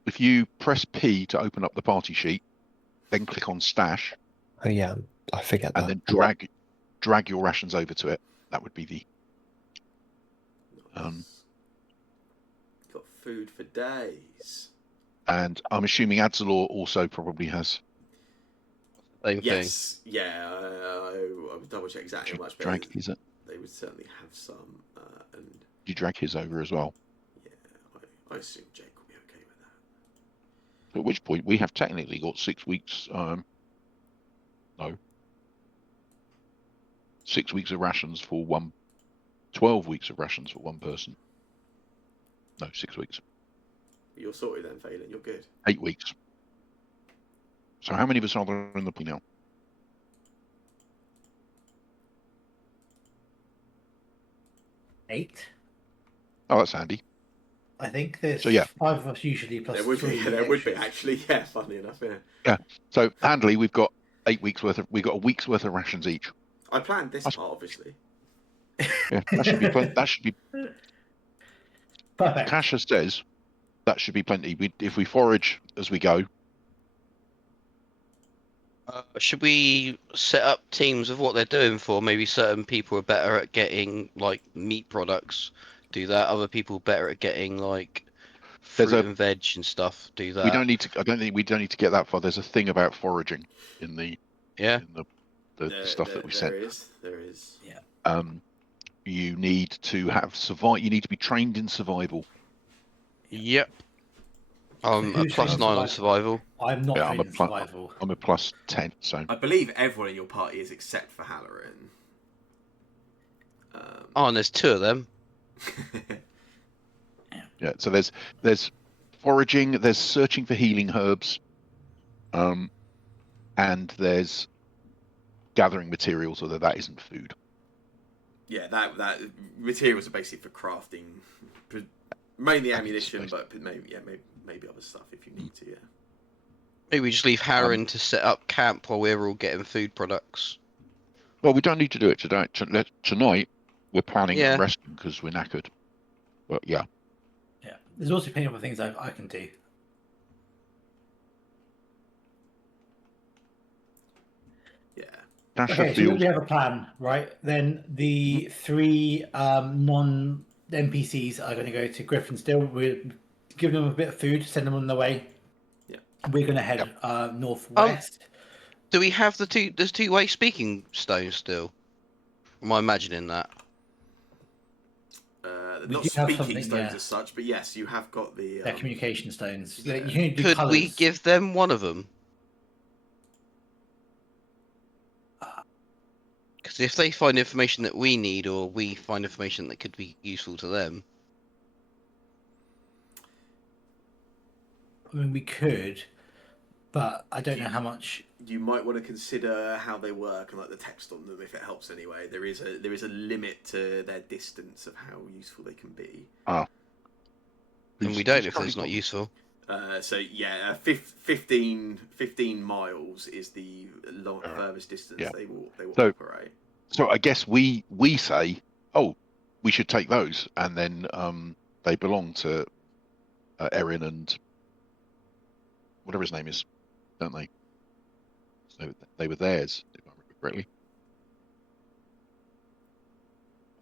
If you press P to open up the party sheet, then click on stash. Oh yeah, I forget that. And then drag your rations over to it. That would be the. Got food for days. And I'm assuming Adzalor also probably has. Same yes, thing. Yeah. I would double check exactly how much. Drag his. They would certainly have some. And you drag his over as well. Yeah, I assume Jake will be okay with that. At which point we have technically got 6 weeks. No. 6 weeks of rations for one. 12 weeks of rations for one person. No, 6 weeks. You're sorted then, Phelan. You're good. 8 weeks. So how many of us are there in the pool now? Eight. Oh, that's handy. I think there's 5 of us usually plus. There would be. There would be actually. Yeah, funny enough. Yeah. Yeah. So handily, we've got 8 weeks worth of. We've got a week's worth of rations each. I planned this part, obviously. Yeah, that should be. That should be. Perfect. Kasha says that should be plenty. If we forage as we go. Should we set up teams of what they're doing for? Maybe certain people are better at getting like meat products. Do that. Other people better at getting like fruit and veg and stuff. Do that. We don't need to. I don't think we don't need to get that far. There's a thing about foraging in the stuff that we sent. There is. Yeah. You need to have survive. You need to be trained in survival. Yep. So I'm a who's trained in +9 on survival. I'm not Yeah, trained in survival. I'm a +10. So I believe everyone in your party is except for Halloran. Oh, and there's 2 of them. yeah. So there's foraging. There's searching for healing herbs. And there's gathering materials, although that isn't food. Yeah, that materials are basically for crafting, mainly ammunition, but maybe other stuff if you need to. Yeah. Maybe we just leave Harren to set up camp while we're all getting food products. Well, we don't need to do it today. Tonight, we're planning Yeah. on resting because we're knackered. But yeah. Yeah. There's also plenty of other things I can do. Yeah. Okay, so we have a plan, right? Then the 3 non NPCs are going to go to Griffinstill. We're give them a bit of food, send them on their way. Yeah. We're going to head northwest. Do we have there's 2-way speaking stones still? Am I imagining that? Not speaking stones as such, but yes, you have got the communication stones. Yeah. You do Could colours. we give them one of them? Because if they find information that we need, or we find information that could be useful to them. I mean, we could, but I don't know how much. You might want to consider how they work and like the text on them if it helps anyway. There is a limit to their distance of how useful they can be. And we don't if it's not useful. So yeah, 15 miles is the furthest distance they will operate. So I guess we say, oh, we should take those, and then they belong to Erin and whatever his name is, don't they? So they were theirs, if I remember correctly.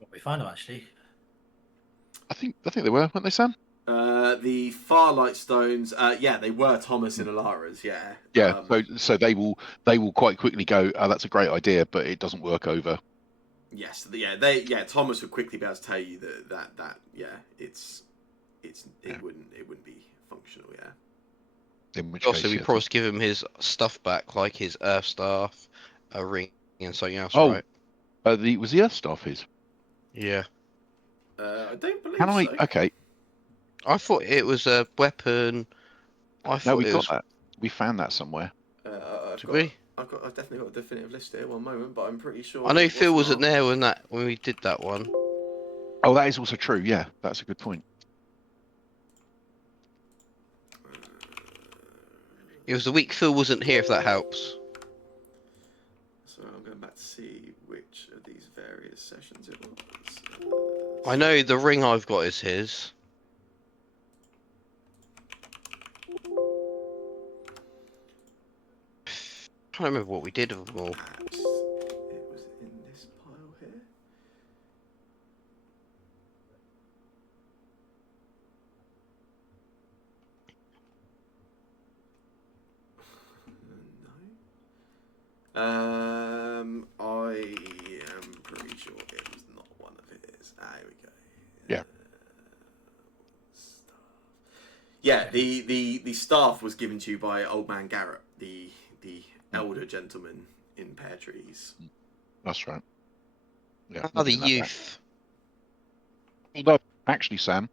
We find them actually. I think they were, weren't they, Sam? The Farlight Stones, they were Thomas and Alara's, yeah. Yeah, so they will quite quickly go, oh, that's a great idea, but it doesn't work over. Yes, Thomas would quickly be able to tell you that it wouldn't be functional, yeah. In which also, case, we promised to give him his stuff back, like his Earth Staff, a ring, and something else, right? Was the Earth Staff his? Yeah. I don't believe so. Okay. I thought it was a weapon. No, we got that. We found that somewhere. I've definitely got a definitive list here. One moment, but I'm pretty sure. I know Phil wasn't there when we did that one. Oh, that is also true. Yeah, that's a good point. It was the week Phil wasn't here, if that helps. So I'm going back to see which of these various sessions it was. I know the ring I've got is his. I can't remember what we did of them all. Perhaps it was in this pile here. No. I am pretty sure it was not one of his. Here we go. Yeah. Yeah, the staff was given to you by Old Man Garrett, the elder gentleman in Pear Trees. That's right. Yeah. Oh, the youth. Although, actually, Sam,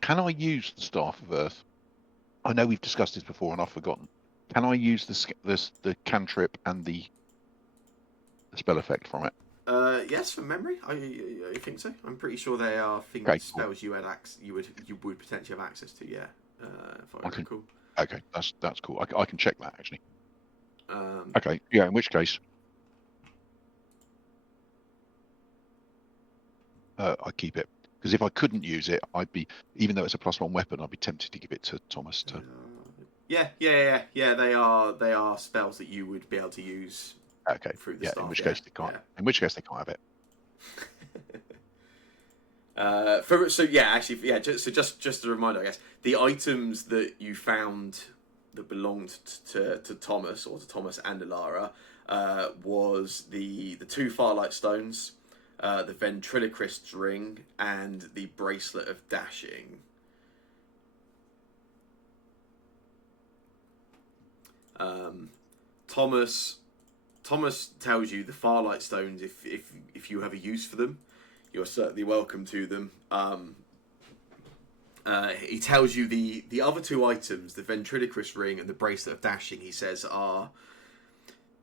can I use the Staff of Earth? I know we've discussed this before and I've forgotten. Can I use the cantrip and the spell effect from it? Yes, from memory, I think so. I'm pretty sure they are spells you would potentially have access to. Yeah, if I recall. Okay, that's cool. I can check that actually. Okay, yeah. In which case, I keep it because if I couldn't use it, even though it's a +1 weapon, I'd be tempted to give it to Thomas. Yeah. They are spells that you would be able to use. Okay. Through the staff, in which case they can't. In which case they can't have it. Just a reminder, I guess the items that you found that belonged to Thomas or to Thomas and Alara was the two Firelight Stones, the Ventriloquist's ring, and the Bracelet of Dashing. Thomas tells you the Firelight Stones, if you have a use for them, you're certainly welcome to them. He tells you the other two items, the Ventriloquist ring and the Bracelet of Dashing, he says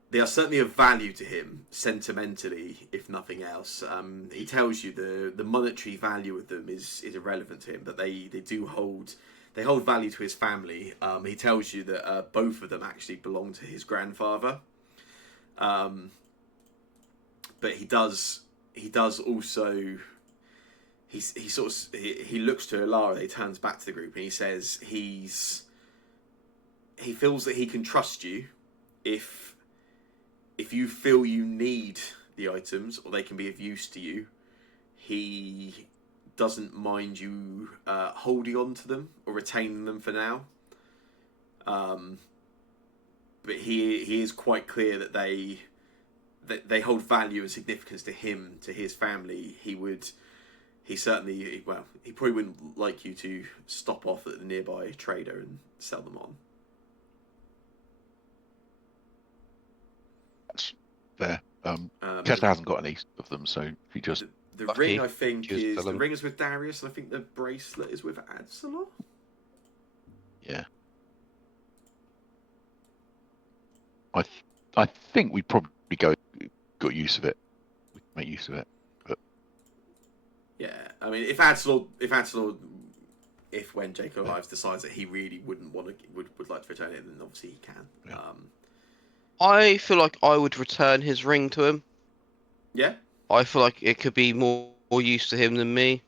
they are certainly of value to him, sentimentally, if nothing else. He tells you the monetary value of them is irrelevant to him, but they hold value to his family. He tells you that both of them actually belong to his grandfather. But he does also. He looks to Alara. He turns back to the group and he says he feels that he can trust you if you feel you need the items or they can be of use to you. He doesn't mind you holding on to them or retaining them for now. But he is quite clear that they hold value and significance to him, to his family. He probably wouldn't like you to stop off at the nearby trader and sell them on. That's fair. Kessler hasn't got any of them, so he just... The Becky, ring, I think, choose is... them. The ring is with Darius, and I think the bracelet is with Adsalor? Yeah. I think we'd probably got use of it. We can make use of it. But Yeah, I mean, if when Jacob Lives decides that he really would like to return it, then obviously he can. Yeah. I feel like I would return his ring to him. Yeah. I feel like it could be more use to him than me.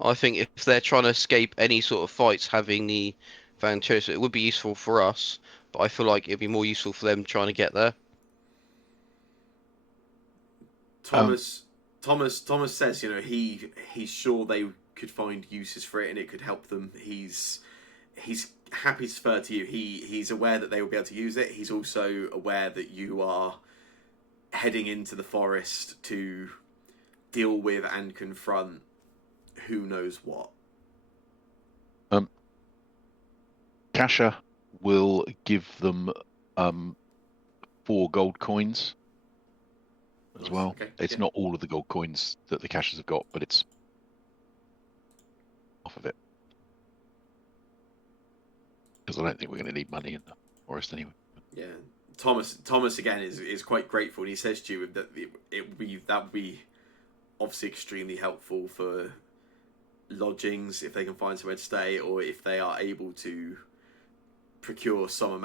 I think if they're trying to escape any sort of fights, having the Ventriloquist, it would be useful for us. But I feel like it'd be more useful for them trying to get there. Thomas says, he's sure they could find uses for it and it could help them. He's happy to defer to you. He's aware that they will be able to use it. He's also aware that you are heading into the forest to deal with and confront who knows what. Kasha will give them 4 gold coins as Nice, well. okay, It's yeah. not all of the gold coins that the Kashas have got, but it's off of it. Because I don't think we're going to need money in the forest anyway. Yeah, Thomas again is quite grateful, and he says to you that that would be obviously extremely helpful for lodgings if they can find somewhere to stay, or if they are able to procure some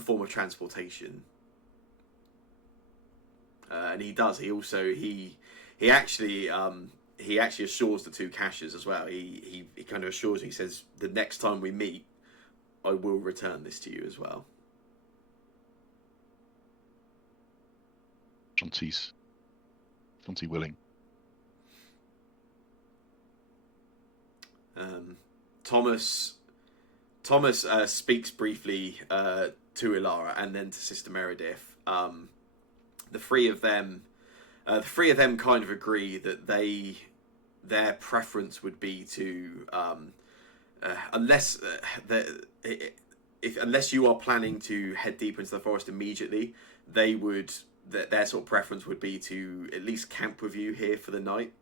form of transportation. And he does. He also he actually assures the two Kashas as well. He kind of assures. He says the next time we meet, I will return this to you as well. Chauncey's willing. Thomas speaks briefly to Ilara and then to Sister Meredith. The three of them kind of agree that their preference would be to unless you are planning to head deeper into the forest immediately, their sort of preference would be to at least camp with you here for the night,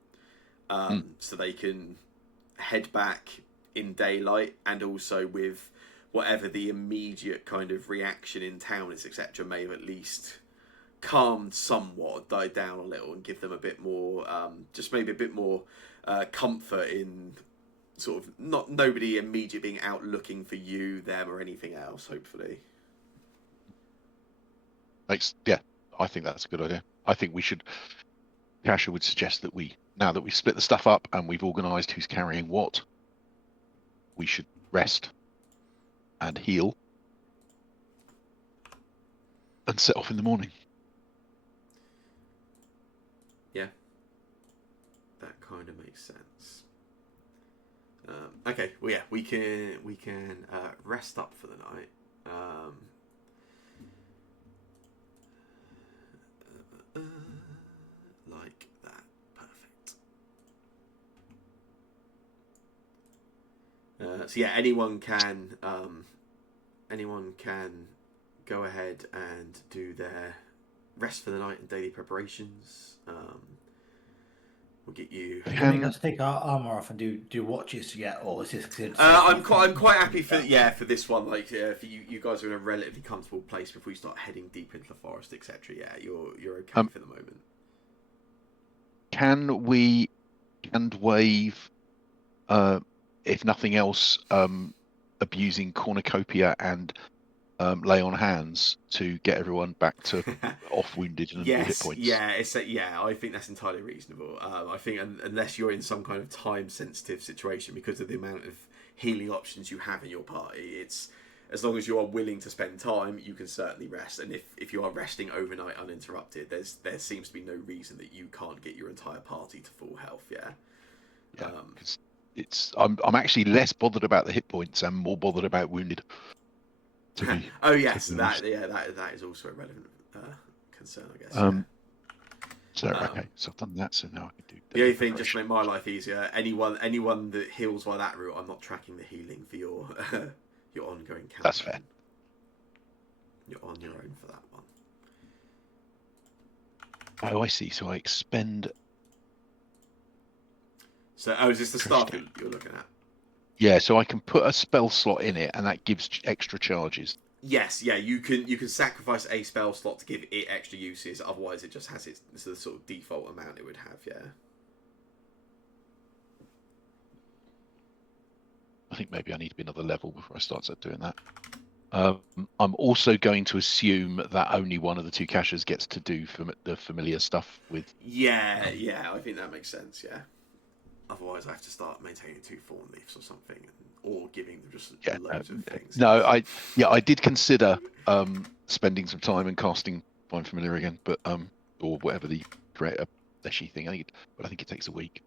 so they can head back in daylight, and also with whatever the immediate kind of reaction in town is, etc., may have at least calmed somewhat, died down a little, and give them a bit more, just maybe a bit more comfort in sort of nobody immediately being out looking for you, them, or anything else. Hopefully, Yeah, I think that's a good idea. I think we should. Kasha would suggest that now that we've split the stuff up and we've organised who's carrying what, we should rest and heal and set off in the morning. yeah, that kind of makes sense. Okay, well, yeah, we can rest up for the night. Like that, perfect. So yeah, anyone can go ahead and do their rest for the night and daily preparations. We'll get you. Can make us take our armor off and do watches to get, or is this? I'm quite happy for this one. Like, if you guys are in a relatively comfortable place before you start heading deep into the forest, etc. Yeah, you're okay for the moment. Can we hand wave, if nothing else, abusing cornucopia and lay on hands to get everyone back to off wounded and hit points? I think that's entirely reasonable. I think unless you're in some kind of time sensitive situation because of the amount of healing options you have in your party, it's as long as you are willing to spend time, you can certainly rest. And if you are resting overnight uninterrupted, there seems to be no reason that you can't get your entire party to full health. Yeah. I'm actually less bothered about the hit points and more bothered about wounded. Oh yes, that is also a relevant concern, I guess. So okay, so I've done that. So now I can do. The only thing, just to make my life easier, anyone that heals by that route, I'm not tracking the healing for your your ongoing campaign. That's fair. You're on your own for that one. Oh, I see. So I expend. So, is this the staff you're looking at? Yeah, so I can put a spell slot in it, and that gives extra charges. Yes, yeah, you can sacrifice a spell slot to give it extra uses. Otherwise, it just has it's the sort of default amount it would have. Yeah. I think maybe I need to be another level before I start doing that. I'm also going to assume that only one of the two cachers gets to do the familiar stuff with. Yeah, I think that makes sense. Yeah. Otherwise, I have to start maintaining 2 thorn leaves or something, or giving them just loads of things. No, I did consider spending some time and casting Find Familiar again, but or whatever the create a fleshy thing. I think it takes a week.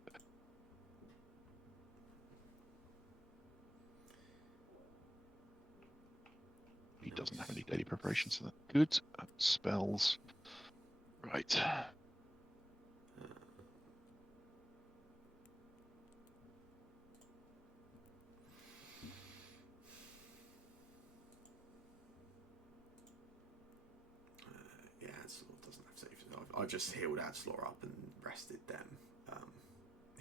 He doesn't have any daily preparations, so that's good. Spells, right. I just healed Adslor up and rested them.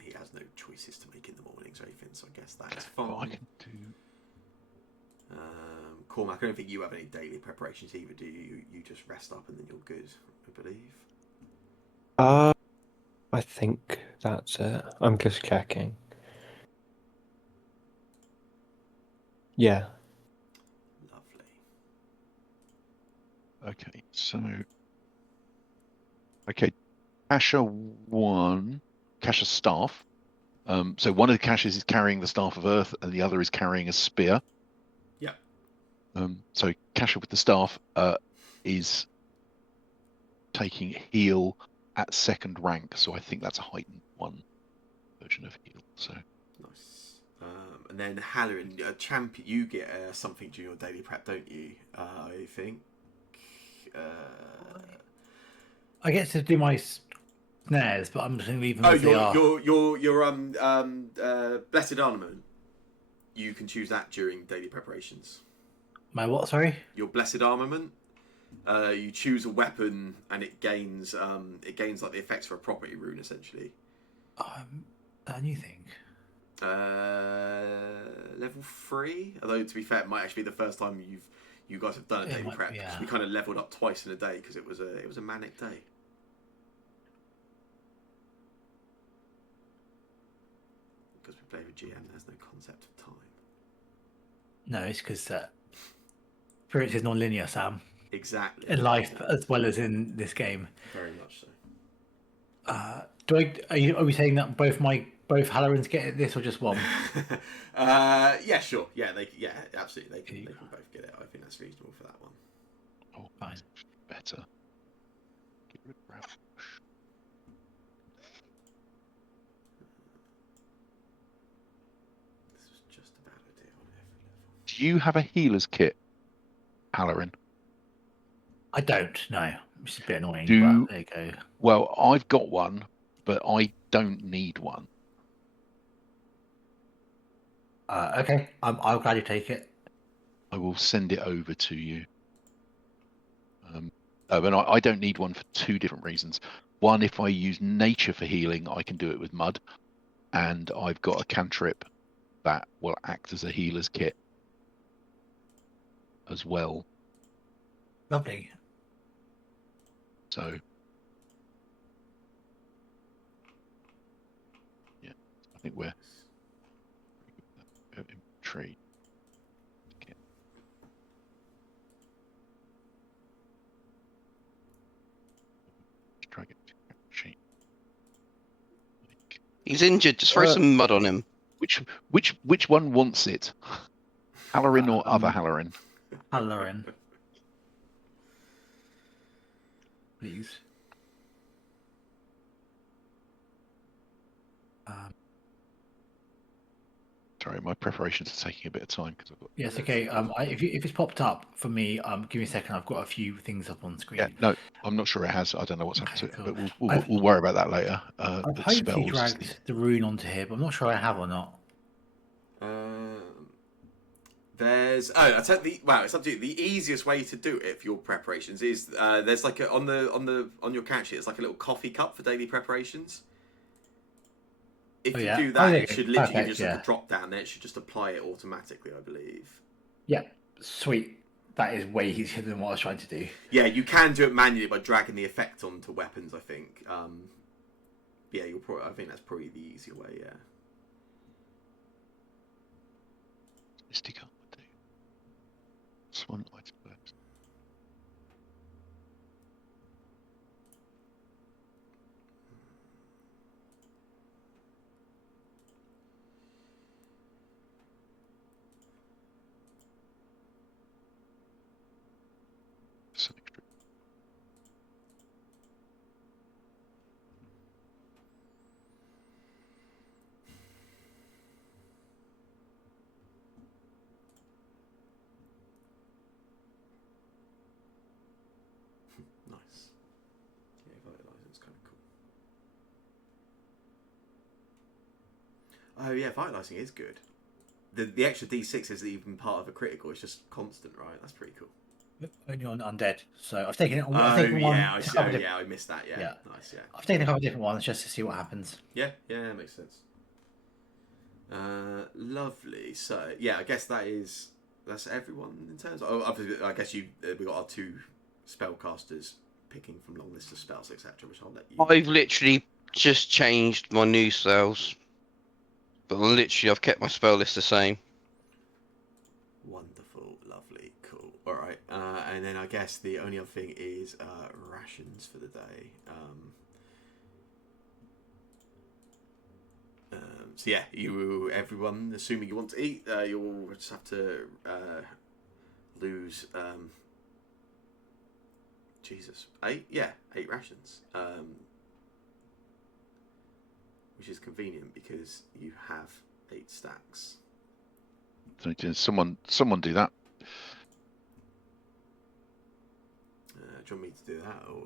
He has no choices to make in the mornings or anything, so I guess that is fine. I can do. Cormac, I don't think you have any daily preparations either, do you? You just rest up and then you're good, I believe. I think that's it. I'm just checking. Yeah. Lovely. Okay, so. Okay, Cacher staff. So one of the caches is carrying the Staff of Earth, and the other is carrying a spear. Yeah. So Cacher with the staff is taking heal at 2nd rank. So I think that's a heightened 1 version of heal. So nice. And then Halloran, champion, you get something during your daily prep, don't you? I think. I get to do my snares, but I'm just going to leave them as they are. Your Blessed Armament. You can choose that during daily preparations. My what? Sorry. Your Blessed Armament. You choose a weapon, and it gains like the effects for a property rune, essentially. A new thing. Level 3. Although to be fair, it might actually be the first time you guys have done a daily prep. Yeah. We kind of leveled up twice in a day because it was a manic day. Because we play with GM, there's no concept of time. No, it's because experience is non-linear, Sam. Exactly. In life as well as in this game. Very much so. Are we saying that both Hallorans get this or just one? Yeah, sure. Yeah, absolutely. They can both get it. I think that's reasonable for that one. Oh, fine. Better. Get rid of Ralph. Do you have a healer's kit, Halloran? I don't know. Which is a bit annoying, Do- but there you go. Well, I've got one, but I don't need one. Okay, I'll gladly take it. I will send it over to you. But I don't need one for two different reasons. One, if I use nature for healing, I can do it with mud, and I've got a cantrip that will act as a healer's kit as well. Lovely. So, yeah, I think we're inventory. Try to get sheet. He's injured. Just throw some mud on him. Which one wants it? Halloran or other Halloran? Halloran. Please. Sorry, my preparations are taking a bit of time because I've got. Yes, okay. If it's popped up for me, give me a second. I've got a few things up on screen. Yeah, no, I'm not sure it has. I don't know what's happened to it, cool. but we'll worry about that later. I've But hopefully spells. dragged the rune onto here, but I'm not sure I have or not. There's it's up to you. The easiest way to do it for your preparations is there's like on your catch sheet, it's like a little coffee cup for daily preparations. If you do that, it should literally give you just like a drop down there. It should just apply it automatically, I believe. Yeah, sweet. That is way easier than what I was trying to do. Yeah, you can do it manually by dragging the effect onto weapons, I think. Yeah, I think that's probably the easier way, yeah. Mystic Armor do. Swan Light Burst. Nice. Yeah, Vitalizing's kind of cool. Oh yeah, Vitalizing is good. The extra D6 isn't even part of a critical, it's just constant, right? That's pretty cool. Only on undead. So I've taken it. I missed that, yeah. Nice, yeah. I've taken a couple of different ones just to see what happens. Yeah, that makes sense. Lovely. So yeah, I guess that's everyone in terms of. Obviously, I guess we got our two spellcasters picking from long lists of spells, etc. Which I'll let you. I've literally just changed my new spells, but literally I've kept my spell list the same. Wonderful, lovely, cool. All right, and then I guess the only other thing is rations for the day. So yeah, everyone, assuming you want to eat, you'll just have to lose. Jesus, 8 rations. Which is convenient because you have 8 stacks. So someone do that. Do you want me to do that or?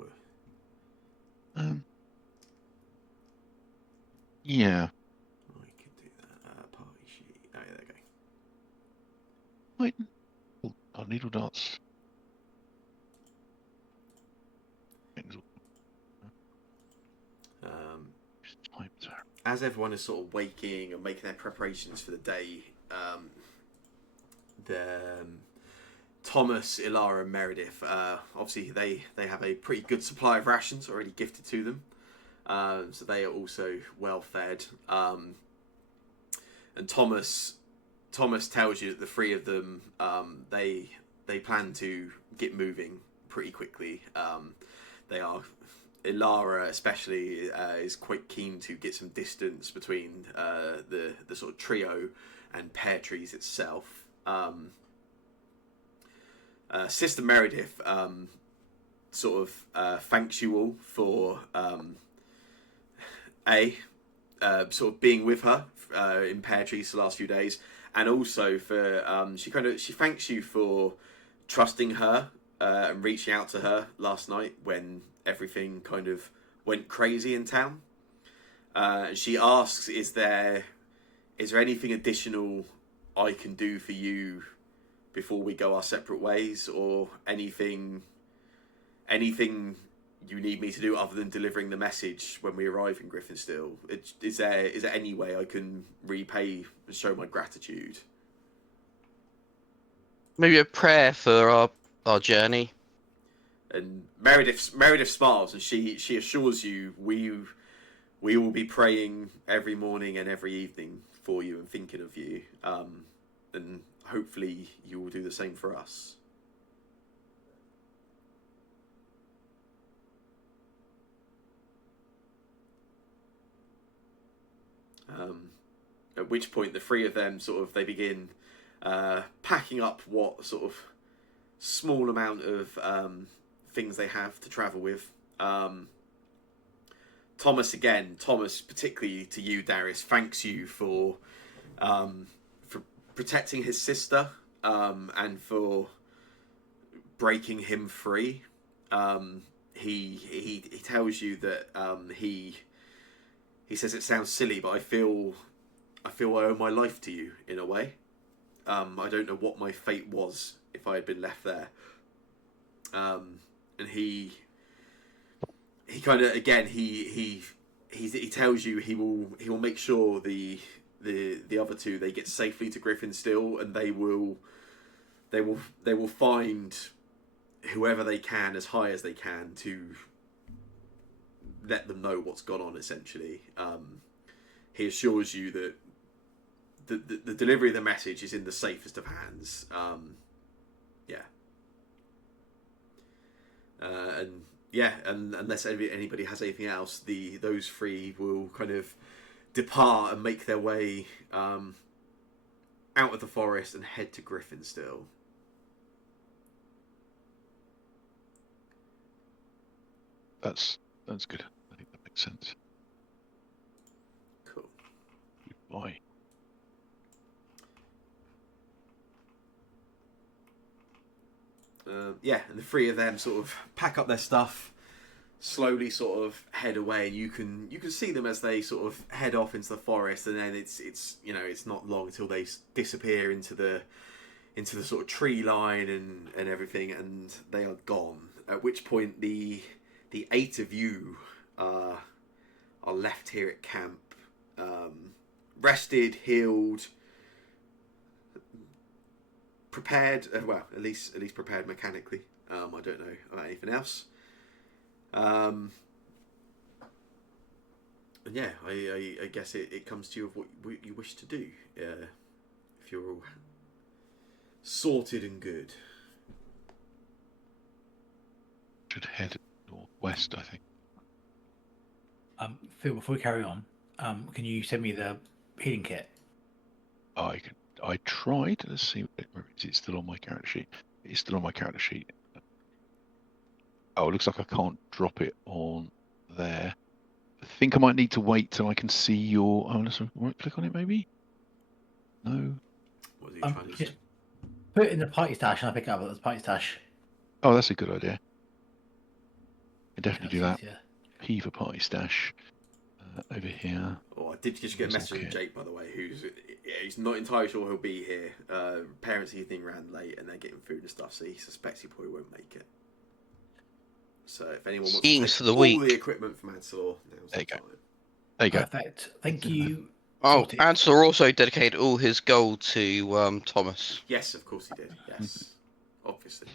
Yeah. I could do that. Party sheet. Oh, yeah, there you go. Wait. Oh, needle darts. As everyone is sort of waking and making their preparations for the day, Thomas, Ilara, and Meredith, obviously they have a pretty good supply of rations already gifted to them, so they are also well fed. And Thomas tells you that the three of them, they plan to get moving pretty quickly. They are. Ilara especially is quite keen to get some distance between the sort of trio and Pear Trees itself. Sister Meredith sort of thanks you all for sort of being with her in Pear Trees the last few days, and also for she thanks you for trusting her and reaching out to her last night when everything kind of went crazy in town. She asks, is there anything additional I can do for you before we go our separate ways, or anything you need me to do other than delivering the message when we arrive in Griffinsteel? Is there any way I can repay and show my gratitude? Maybe a prayer for our journey. And Meredith smiles, and she assures you we will be praying every morning and every evening for you and thinking of you, and hopefully you will do the same for us. At which point the three of them they begin packing up what sort of small amount of things they have to travel with. Thomas, particularly to you, Darius, thanks you for protecting his sister and for breaking him free. He tells you that he says it sounds silly, but I feel I owe my life to you in a way. I don't know what my fate was if I had been left there. And he kind of he tells you he will make sure the other two, they get safely to Griffinsteel, and they will find whoever they can as high as they can to let them know what's gone on. Essentially, he assures you that the delivery of the message is in the safest of hands. And unless anybody has anything else, those three will kind of depart and make their way out of the forest and head to Griffinsteel. That's good. I think that makes sense. Cool. Goodbye. And the three of them sort of pack up their stuff, slowly sort of head away, and you can see them as they sort of head off into the forest, and then it's not long until they disappear into the sort of tree line and everything, and they are gone. At which point the 8 of you are left here at camp, rested, healed, prepared. Well, at least prepared mechanically. I don't know about anything else. And yeah, I guess it comes to you of what you wish to do. If you're all sorted and good. Should head northwest, I think. Phil, before we carry on, can you send me the healing kit? I tried. Let's see. Where is it? Still on my character sheet. It's still on my character sheet. Oh, it looks like I can't drop it on there. I think I might need to wait till I can see your. Oh, let's right click on it, maybe. No. What are you trying to Just say? put it in the party stash, and I'll pick it up at the party stash. Oh, that's a good idea. I definitely do that. Yeah. P for party stash. Over here. Oh, I did just get a message from Jake, by the way, he's not entirely sure he'll be here. Parents' evening ran late and they're getting food and stuff, so he suspects he probably won't make it. So if anyone wants to take For the all week. the equipment from Ansel, now's the time. There you go. Perfect. Thank you. Oh, Sorted. Ansel also dedicated all his gold to Thomas. Yes, of course he did. Yes, obviously.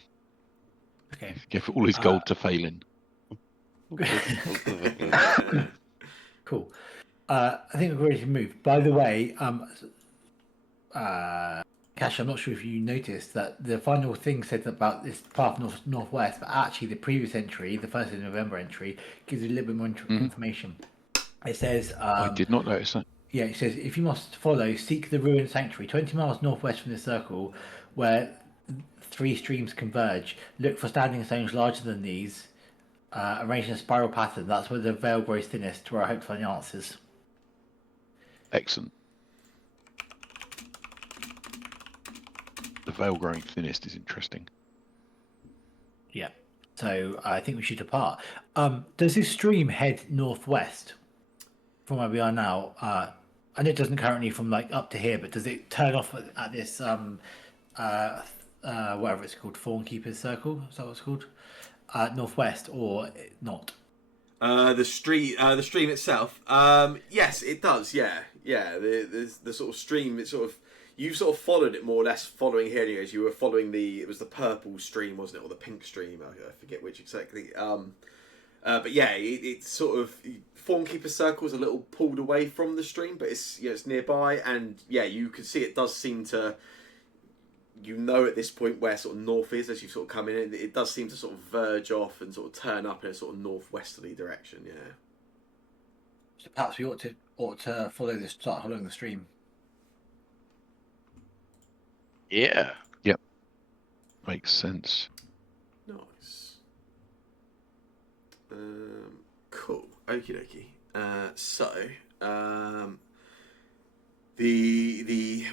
Okay. Give all his gold to Phelan. Cool. I think we're ready to move. By the way, Cash, I'm not sure if you noticed that the final thing said about this path northwest, but actually the previous entry, the 1st of November entry, gives you a little bit more information. It says... I did not notice that. Yeah, it says, if you must follow, seek the ruined sanctuary, 20 miles northwest from the circle, where 3 streams converge. Look for standing stones larger than these, arranged in a spiral pattern. That's where the veil grows thinnest, where I hope to find the answers. Excellent. Vale growing thinnest is interesting. Yeah. So I think we should depart. Does this stream head northwest from where we are now? I know it doesn't currently from like up to here, but does it turn off at this whatever it's called, Thornkeeper's Circle? Is that what it's called? Northwest or not? The stream itself. Yes, it does. Yeah. The sort of stream. It sort of you sort of followed it more or less, following here. Anyways, you were following it was the purple stream, wasn't it, or the pink stream? I forget which exactly. But yeah, it's sort of Thornkeeper Circle is a little pulled away from the stream, but it's nearby, and yeah, you can see it does seem to. At this point where sort of north is as you sort of come in, it does seem to sort of verge off and sort of turn up in a sort of northwesterly direction. Yeah. So perhaps we ought to start following the stream. Yeah. Yep. Makes sense. Nice. Cool. Okie dokie. So the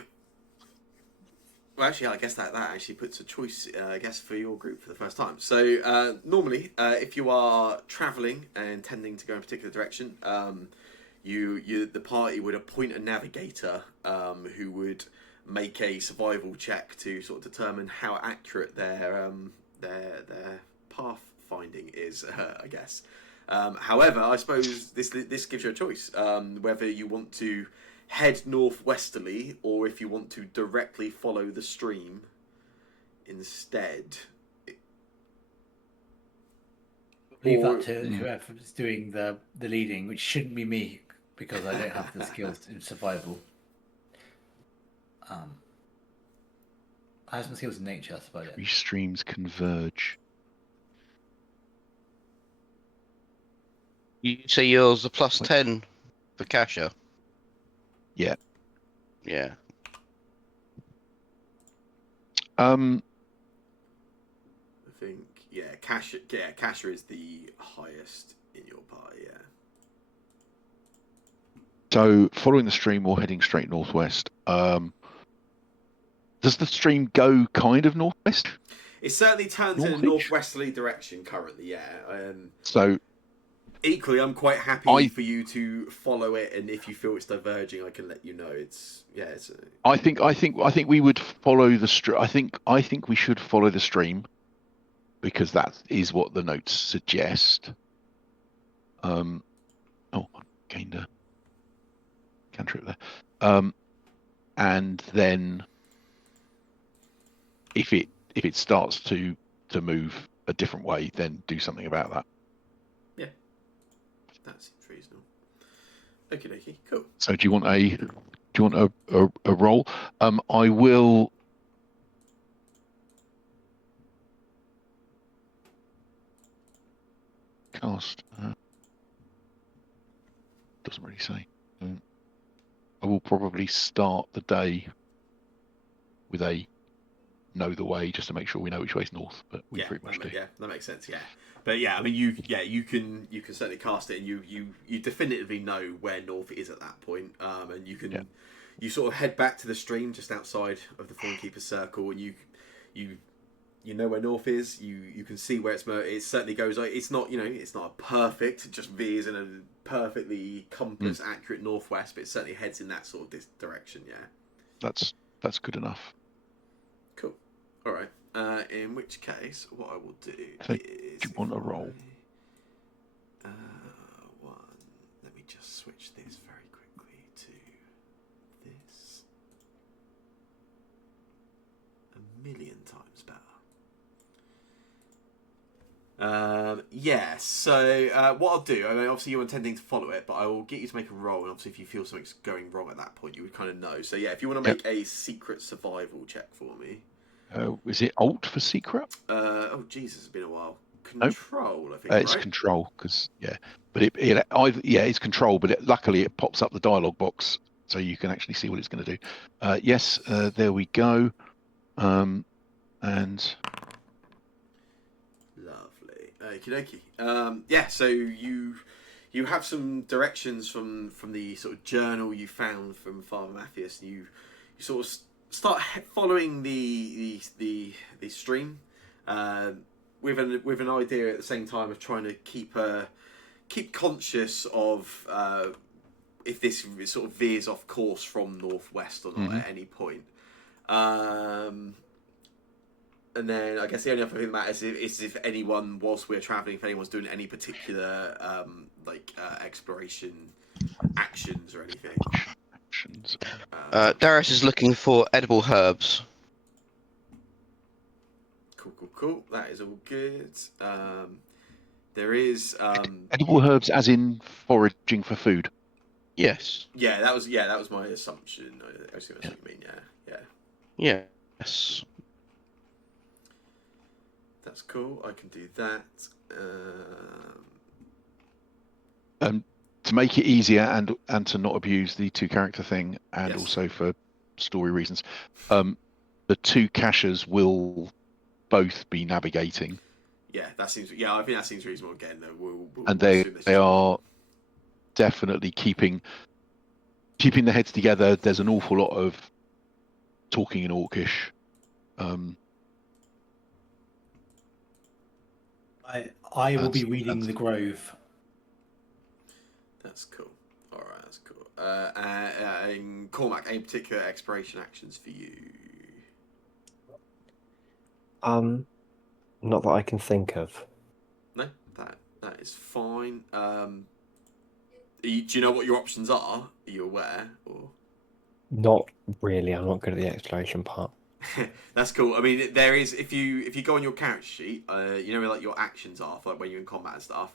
well, actually, I guess that actually puts a choice, I guess, for your group for the first time. So normally, if you are travelling and intending to go in a particular direction, the party would appoint a navigator who would make a survival check to sort of determine how accurate their path finding is, I guess. However, I suppose this gives you a choice whether you want to head northwesterly or if you want to directly follow the stream instead. Leave that to whoever's doing the leading, which shouldn't be me because I don't have the skills in survival. I have some skills in nature, that's about it. Three streams converge. You say yours a plus 10 for Kasha? Yeah. Yeah. I think Kasha is the highest in your party. Yeah. So following the stream or heading straight northwest. Does the stream go kind of northwest? It certainly turns in a northwesterly direction currently. Yeah. So equally, I'm quite happy for you to follow it, and if you feel it's diverging, I can let you know. I think we would follow the stream. I think we should follow the stream because that is what the notes suggest. I gained a cantrip there. And then if it starts to move a different way, then do something about that. Yeah, that seems reasonable. Okay, cool. So do you want a roll? I will. Cast. Doesn't really say. I will probably start the day with a know the way just to make sure we know which way's north. But we pretty much do. Yeah, that makes sense. Yeah, but yeah, I mean, you can certainly cast it, and you definitively know where north is at that point. And you can you sort of head back to the stream just outside of the Thornkeeper Circle, and you know where north is. You can see where it certainly goes. It's not it's not a perfect. It just veers in a perfectly compass accurate northwest, but it certainly heads in that sort of this direction. Yeah, that's good enough. Cool. All right. In which case, what I will do so is. Do you want a roll? Let me just switch this very quickly to this. 1,000,000 times better. So what I'll do, I mean, obviously you're intending to follow it, but I will get you to make a roll, and obviously if you feel something's going wrong at that point, you would kind of know. So yeah, if you want to make a secret survival check for me. Is it Alt for secret? Oh Jesus, it's been a while. Control, I think. It's right? Control, because but it's Control, but luckily it pops up the dialogue box so you can actually see what it's going to do. Yes, there we go. And lovely. Okie dokie. So you have some directions from the sort of journal you found from Father Matthias. You sort of start following the stream, with an idea at the same time of trying to keep conscious of if this sort of veers off course from northwest or not at any point. And then I guess the only other thing that matters is if anyone, whilst we're travelling, if anyone's doing any particular exploration actions or anything. Darius is looking for edible herbs. Cool. That is all good. There is edible herbs, as in foraging for food. Yes. Yeah, that was my assumption. I was going to say what you mean. Yeah. Yes. That's cool. I can do that. To make it easier and to not abuse the 2-character thing, and Yes. also for story reasons, the 2 cachers will both be navigating. Yeah, that seems. Yeah, I think that seems reasonable. Again, we'll And assume they are definitely keeping their heads together. There's an awful lot of talking in Orcish. I will be reading the Grove. That's cool. All right, that's cool. And Cormac, any particular exploration actions for you? Not that I can think of. No, that is fine. Do you know what your options are? Are you aware? Or Not really. I'm not good at the exploration part. that's cool. I mean, there is if you go on your character sheet, you know where like your actions are for like when you're in combat and stuff.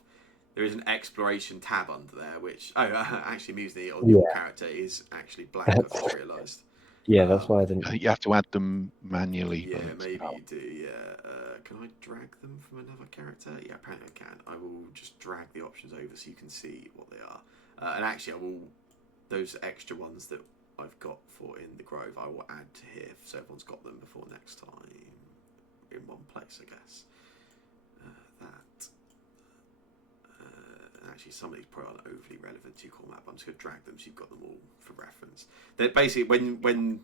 There is an exploration tab under there, which actually amusingly on your character is actually blank. I've just realised. Yeah, that's why I I didn't. think you have to add them manually. Yeah, but maybe you do. Yeah. Can I drag them from another character? Yeah, apparently I can. I will just drag the options over so you can see what they are. And actually, I will those extra ones that I've got for in the Grove, I will add to here so everyone's got them before next time in one place, I guess. Actually, some of these probably aren't overly relevant to your core map. I'm just going to drag them so you've got them all for reference. They're basically when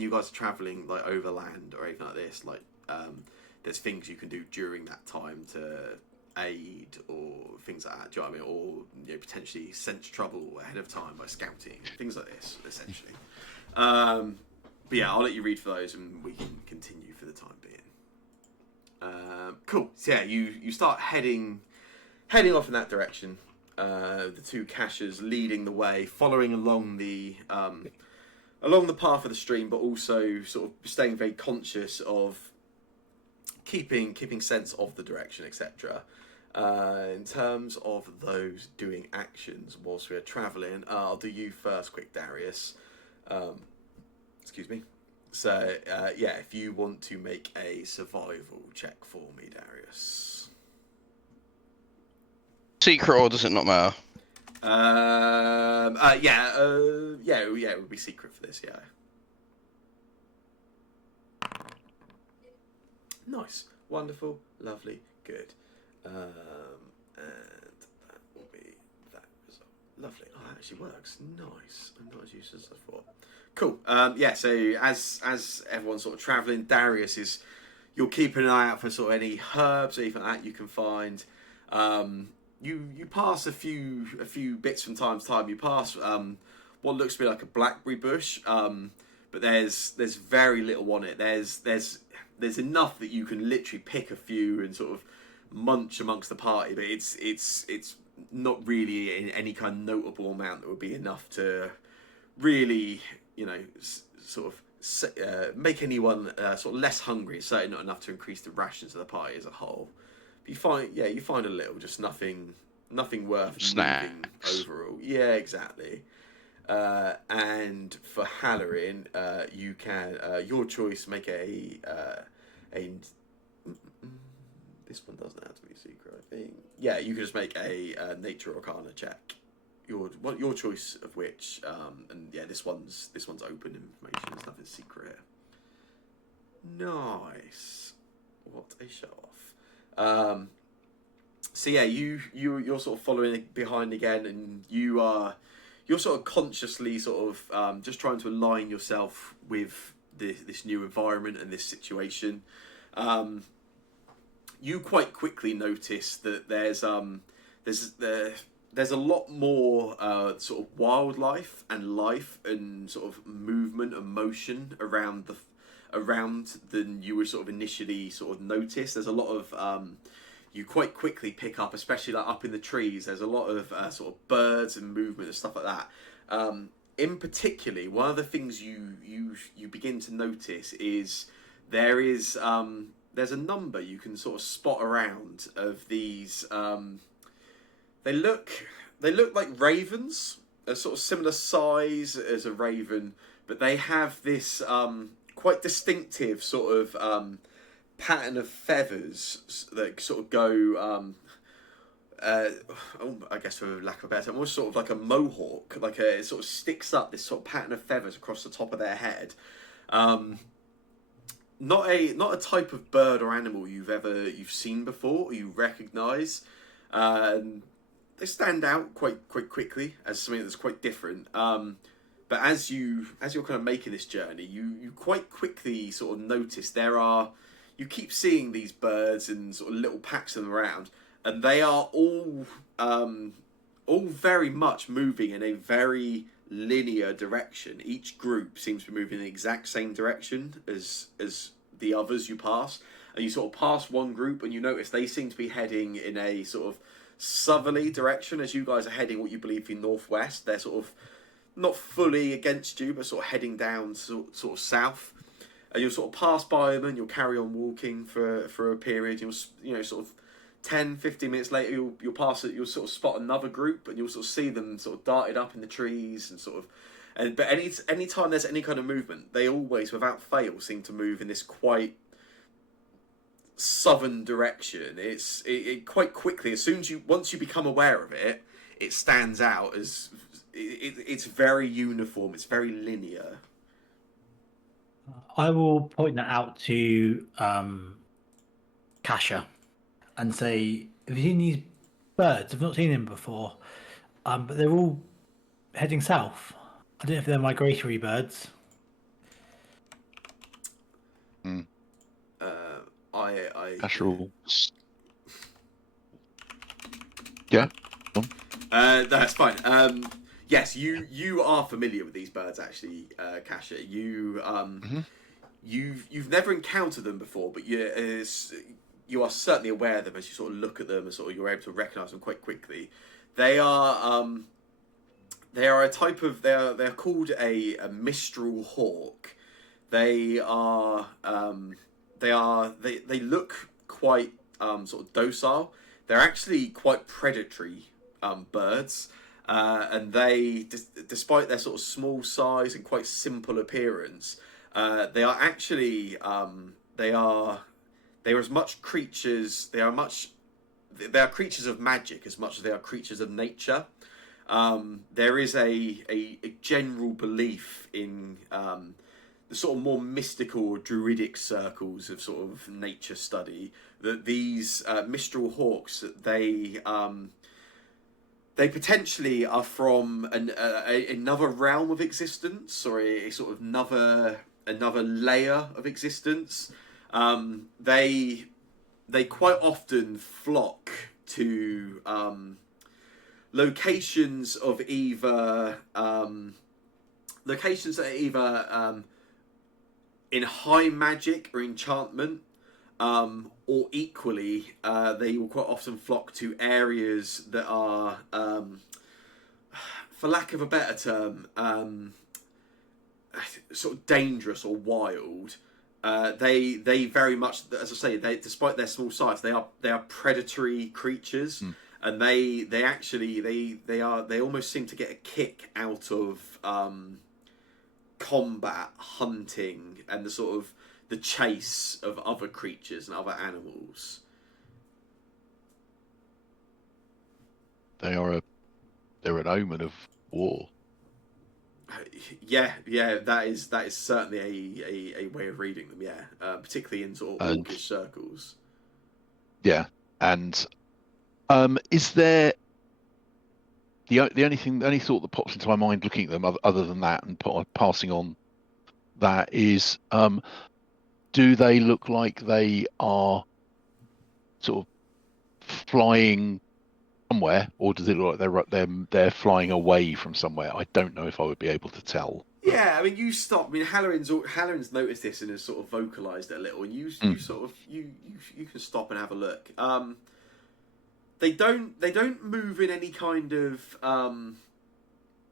you guys are traveling like overland or anything like this, like there's things you can do during that time to aid or things like that. Do you know what I mean? Or potentially sense trouble ahead of time by scouting, things like this, essentially. But yeah, I'll let you read for those and we can continue for the time being. Cool. So yeah, you start heading off in that direction. The 2 cachers leading the way, following along the path of the stream, but also sort of staying very conscious of keeping sense of the direction, etc. In terms of those doing actions whilst we're travelling, I'll do you first, quick, Darius. Excuse me. So yeah, if you want to make a survival check for me, Darius. Secret, or does it not matter? Yeah, it would be secret for this, yeah. Nice, wonderful, lovely, good. And that will be that result. Lovely. Oh, that actually works. Nice. I'm not as used as I thought. Cool. Yeah. So as everyone's sort of traveling, Darius you're keeping an eye out for sort of any herbs or anything like that you can find. You pass a few bits from time to time. You pass what looks to be like a blackberry bush, but there's very little on it. There's enough that you can literally pick a few and sort of munch amongst the party, but it's not really in any kind of notable amount that would be enough to really sort of make anyone sort of less hungry. It's certainly not enough to increase the rations of the party as a whole. You find a little, just nothing worth Snacks. moving overall. Yeah, exactly. And for Halloran, you can your choice make a this one doesn't have to be secret, I think. Yeah, you can just make a nature arcana check. Your choice of which, and yeah, this one's open information. There's nothing secret here. Nice. What a show off. So yeah, you're sort of following behind again, and you're sort of consciously sort of just trying to align yourself with this new environment and this situation. You quite quickly notice that there's a lot more sort of wildlife and life and sort of movement and motion around than you would sort of initially sort of notice. There's a lot of you quite quickly pick up, especially like up in the trees. There's a lot of sort of birds and movement and stuff like that. In particular, one of the things you begin to notice is there's a number you can sort of spot around of these. They look like ravens, a sort of similar size as a raven, but they have this quite distinctive sort of pattern of feathers that sort of go. I guess for lack of a better term, almost sort of like a mohawk, it sort of sticks up this sort of pattern of feathers across the top of their head. Not a type of bird or animal you've seen before or you recognise. They stand out quite quickly as something that's quite different. But as you're kind of making this journey, you quite quickly sort of notice you keep seeing these birds and sort of little packs of them around, and they are all very much moving in a very linear direction. Each group seems to be moving in the exact same direction as the others you pass, and you sort of pass one group and you notice they seem to be heading in a sort of southerly direction as you guys are heading what you believe to be northwest. They're sort of not fully against you, but sort of heading down sort of south, and you'll sort of pass by them and you'll carry on walking for a period. You'll sort of 10-15 minutes later you'll pass it, you'll sort of spot another group and you'll sort of see them sort of darted up in the trees and sort of, but any time there's any kind of movement, they always without fail seem to move in this quite southern direction. It quite quickly, once you become aware of it, it stands out as it's very uniform, it's very linear. I will point that out to Kasha and say, have you seen these birds? I've not seen them before, but they're all heading south. I don't know if they're migratory birds. Natural. Yeah. That's fine. Yes, you are familiar with these birds, actually, Kasha. You've never encountered them before, but you are certainly aware of them as you sort of look at them and sort of you're able to recognise them quite quickly. They are a type of they're called a mistral hawk. They look quite sort of docile. They're actually quite predatory birds. And they, despite their sort of small size and quite simple appearance, they are actually they are as much creatures. They are creatures of magic as much as they are creatures of nature. There is a general belief in the sort of more mystical or druidic circles of sort of nature study that these mistral hawks, they potentially are from another realm of existence or a sort of another layer of existence. They quite often flock to locations that are either in high magic or enchantment, or equally, they will quite often flock to areas that are, for lack of a better term, sort of dangerous or wild. They very much, as I say, despite their small size, they are predatory creatures, and they almost seem to get a kick out of combat, hunting, and the sort of the chase of other creatures and other animals. They're an omen of war. Yeah, that is certainly a way of reading them. Yeah, particularly in sort of orcish circles. Yeah, and is there the only thought that pops into my mind looking at them other than that and passing on that is, do they look like they are sort of flying somewhere, or does it look like they're flying away from somewhere? I don't know if I would be able to tell. Yeah, I mean, you stop. I mean, Halloran's noticed this and has sort of vocalised it a little, and you sort of you can stop and have a look. They don't move in any kind of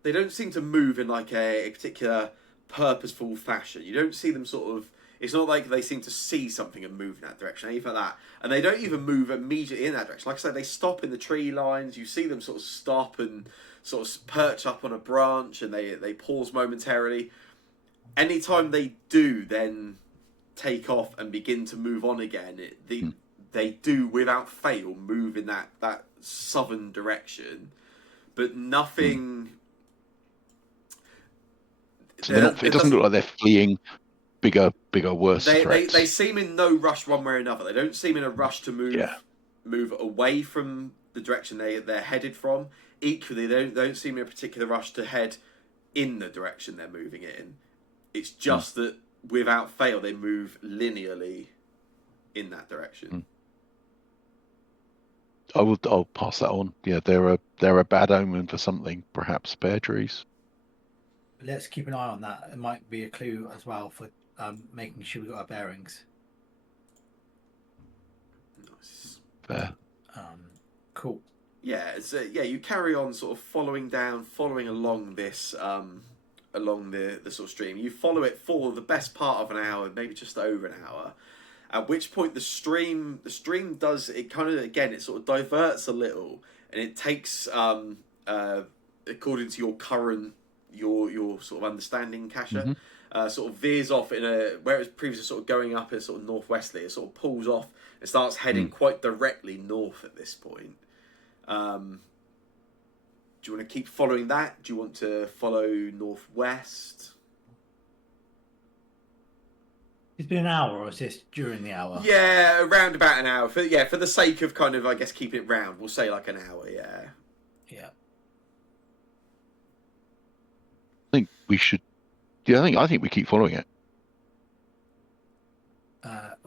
they don't seem to move in like a particular purposeful fashion. You don't see them sort of. It's not like they seem to see something and move in that direction, anything like that. And they don't even move immediately in that direction. Like I said, they stop in the tree lines. You see them sort of stop and sort of perch up on a branch, and they pause momentarily. Anytime they do then take off and begin to move on again, they do without fail move in that southern direction. But nothing... So it doesn't look like they're fleeing bigger, worse threats. They seem in no rush one way or another. They don't seem in a rush to move away from the direction they're headed from. Equally, they don't seem in a particular rush to head in the direction they're moving in. It's just that without fail they move linearly in that direction. I'll pass that on. Yeah, they're a bad omen for something, perhaps pear trees. Let's keep an eye on that. It might be a clue as well for making sure we got our bearings. Nice. Fair. Cool. Yeah, you carry on sort of following along this along the sort of stream. You follow it for the best part of an hour, maybe just over an hour. At which point the stream does it kind of again it sort of diverts a little, and it takes according to your current your sort of understanding, Kasha, sort of veers off in a where it was previously sort of going up in sort of northwesterly. It sort of pulls off and starts heading quite directly north at this point. Do you want to keep following that? Do you want to follow northwest? It's been an hour, or is this during the hour? Yeah, around about an hour. For the sake of kind of, I guess, keeping it round, we'll say like an hour. Yeah. Yeah. I think we should. Yeah, I think we keep following it.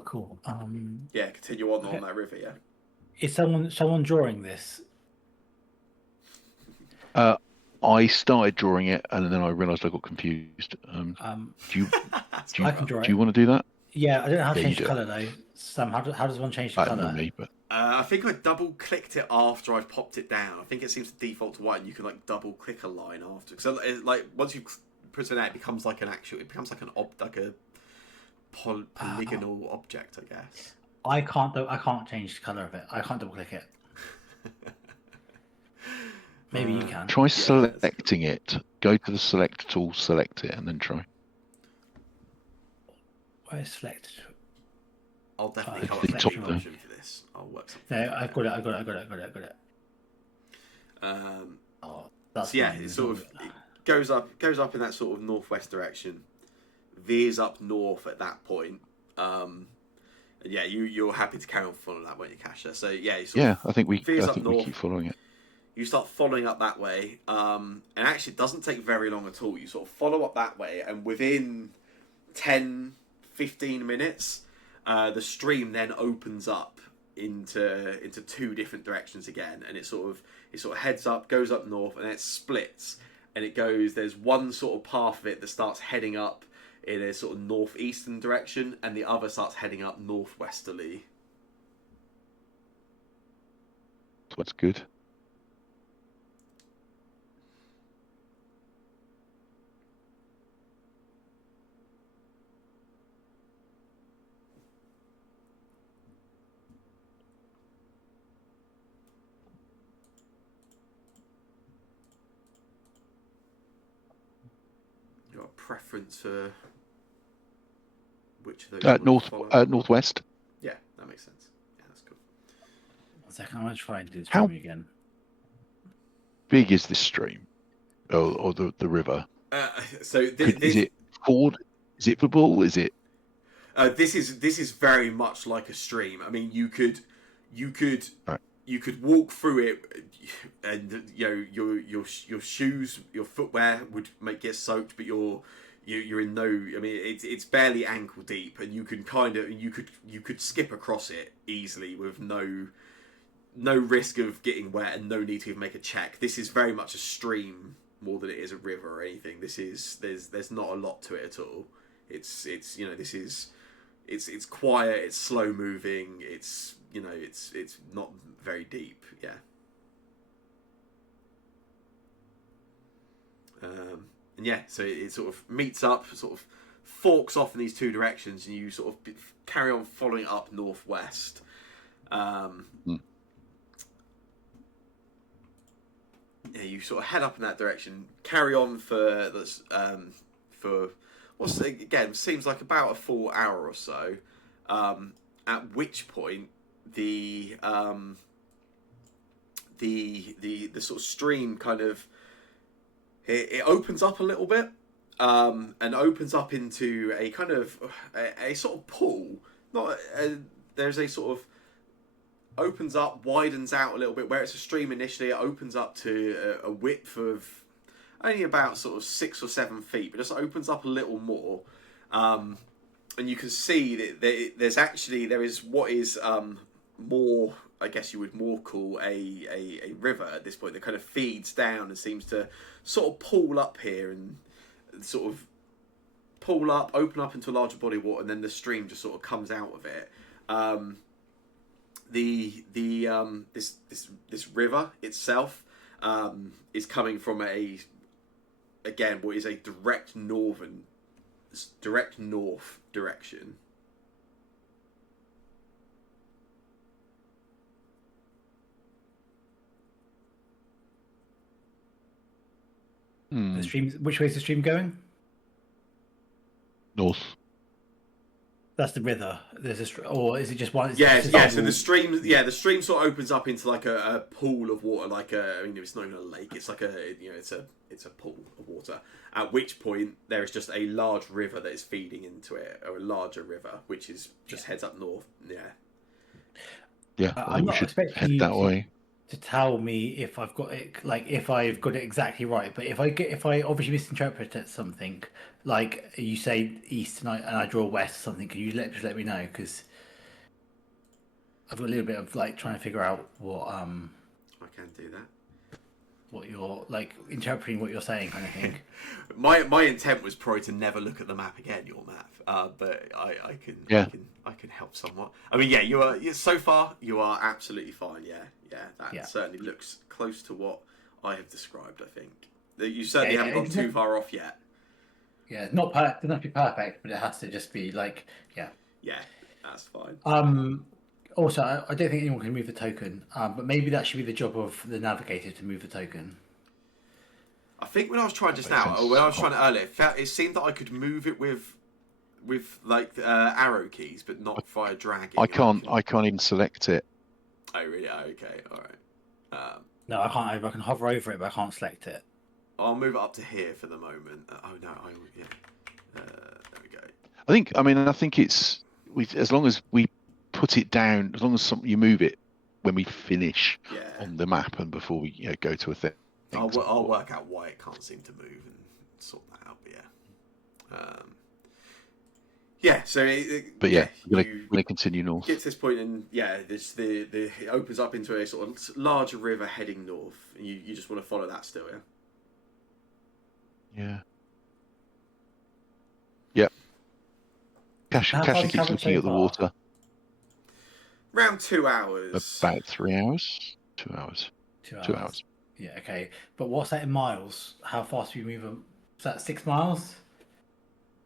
Cool. Yeah, continue on that river. Yeah. Is someone drawing this? I started drawing it, and then I realised I got confused. Do you I can draw it. Do you want to do that? Yeah, I don't know how to Yeah, change you the do. colour though. Sam, how does one change the colour? Not me, but I think I double clicked it after I've popped it down. I think it seems to default to white, and you can like double click a line after. So like once you put it out, it becomes like a polygonal object, I guess. I can't change the colour of it. I can't double click it. Maybe you can. try selecting it. Go to the select tool, select it, and then try. Where's select? I'll definitely come up the with top an there. option for this. I'll work something. No, I've got it. Oh, that's So yeah, fine. it sort of it goes up in that sort of northwest direction, veers up north at that point. And yeah, you're happy to carry on following that, weren't you, Kasha? So yeah, I think we veers up north. keep following it. You start following up that way, and actually it doesn't take very long at all. You sort of follow up that way, and within 10, 15 minutes, the stream then opens up into two different directions again, and it sort of heads up, goes up north, and then it splits, and it goes. There's one sort of path of it that starts heading up in a sort of northeastern direction, and the other starts heading up northwesterly. So that's good. You got a preference for which of those? You want to follow? Northwest. Yeah, that makes sense. Yeah, that's cool. 1 second, I'm going to try and do this How- for you again. Big is this stream, or the river? So Is it ford? Is it football? Is it? This is very much like a stream. I mean, you could Right. you could walk through it, and you know your shoes, your footwear would get soaked, but your you're in no. I mean, it's barely ankle deep, and you can you could skip across it easily with no risk of getting wet and no need to even make a check. This is very much a stream more than it is a river or anything. There's not a lot to it at all. It's quiet. It's slow moving. It's not very deep. Yeah. And yeah, so it sort of meets up, sort of forks off in these two directions, and you sort of carry on following up northwest. Yeah, you sort of head up in that direction, carry on for what's again seems like about a full hour or so. At which point the sort of stream kind of it opens up a little bit, and opens up into a kind of a sort of pool. There's a sort of opens up, widens out a little bit. Where it's a stream initially, it opens up to a width of only about sort of 6 or 7 feet, but just opens up a little more. And you can see that there is what is more, I guess you would more call a river at this point that kind of feeds down and seems to sort of pool up here and sort of pool up, open up into a larger body of water, and then the stream just sort of comes out of it. This river itself is coming from what is a direct north direction. The stream. Which way is the stream going? North. That's the river. There's or is it just one? Yeah. So the stream sort of opens up into like a pool of water. I mean, it's not even a lake. It's like it's a pool of water. At which point there is just a large river that is feeding into it, or a larger river, which is just heads up north. Yeah. Yeah, I'm not expecting head you that way. to tell me if I've got it, if I've got it exactly right. But if I obviously misinterpreted something, like you say east and I draw west or something, can you just let me know? Because I've got a little bit of trying to figure out what I can do that. What you're interpreting what you're saying, kind of thing. my intent was probably to never look at the map again, your map. But I can help somewhat. I mean, so far you are absolutely fine. That certainly looks close to what I have described. I think that you certainly haven't gone too far off yet. Yeah, not perfect. It doesn't have to be perfect, but it has to just be Yeah, that's fine. Also, I don't think anyone can move the token, but maybe that should be the job of the navigator to move the token. I think when I was trying earlier, it seemed that I could move it with arrow keys, but not via dragging. I can't even select it. Oh really? Oh, okay, all right. No, I can't. I can hover over it, but I can't select it. I'll move it up to here for the moment. There we go. I think it's as long as we put it down, as long as you move it when we finish on the map and before we go to a thing. I'll work out why it can't seem to move and sort that out. But so we're gonna continue north. Get to this point, and it opens up into a sort of larger river heading north, and you just want to follow that still, yeah. Yep. Cashy keeps looking at the water. Around 2 hours. About 3 hours. 2 hours. 2 hours. Yeah. Okay. But what's that in miles? How fast do you move? Is that 6 miles,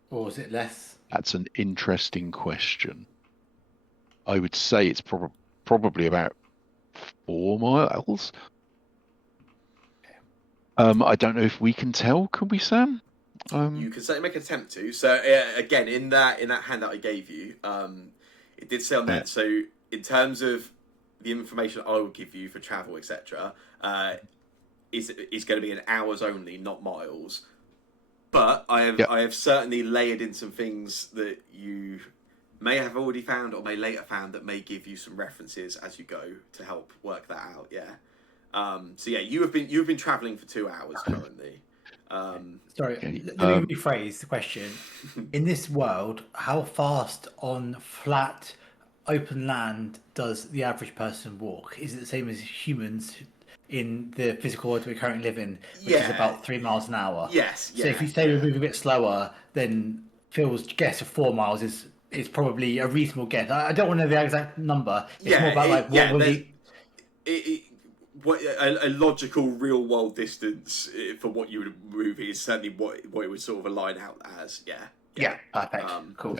or is it less? That's an interesting question. I would say it's probably about 4 miles. I don't know if we can tell. Can we, Sam? You can certainly make an attempt to. So again, in that handout I gave you, it did say on that. So in terms of the information I will give you for travel, etc., is going to be in hours only, not miles. But I have certainly layered in some things that you may have already found or may later found that may give you some references as you go to help work that out. Yeah. So yeah, you've been traveling for 2 hours currently. Sorry, Okay. let me rephrase the question. In this world, how fast on flat, open land does the average person walk? Is it the same as humans in the physical world we currently live in, which is Yeah. about 3 miles an hour? Yes, So if you say we move a bit slower, then Phil's guess of 4 miles is probably a reasonable guess. I don't want to know the exact number. It's more about like what will the a logical real world distance for what you would move is certainly what it would sort of align out as. yeah, perfect, cool.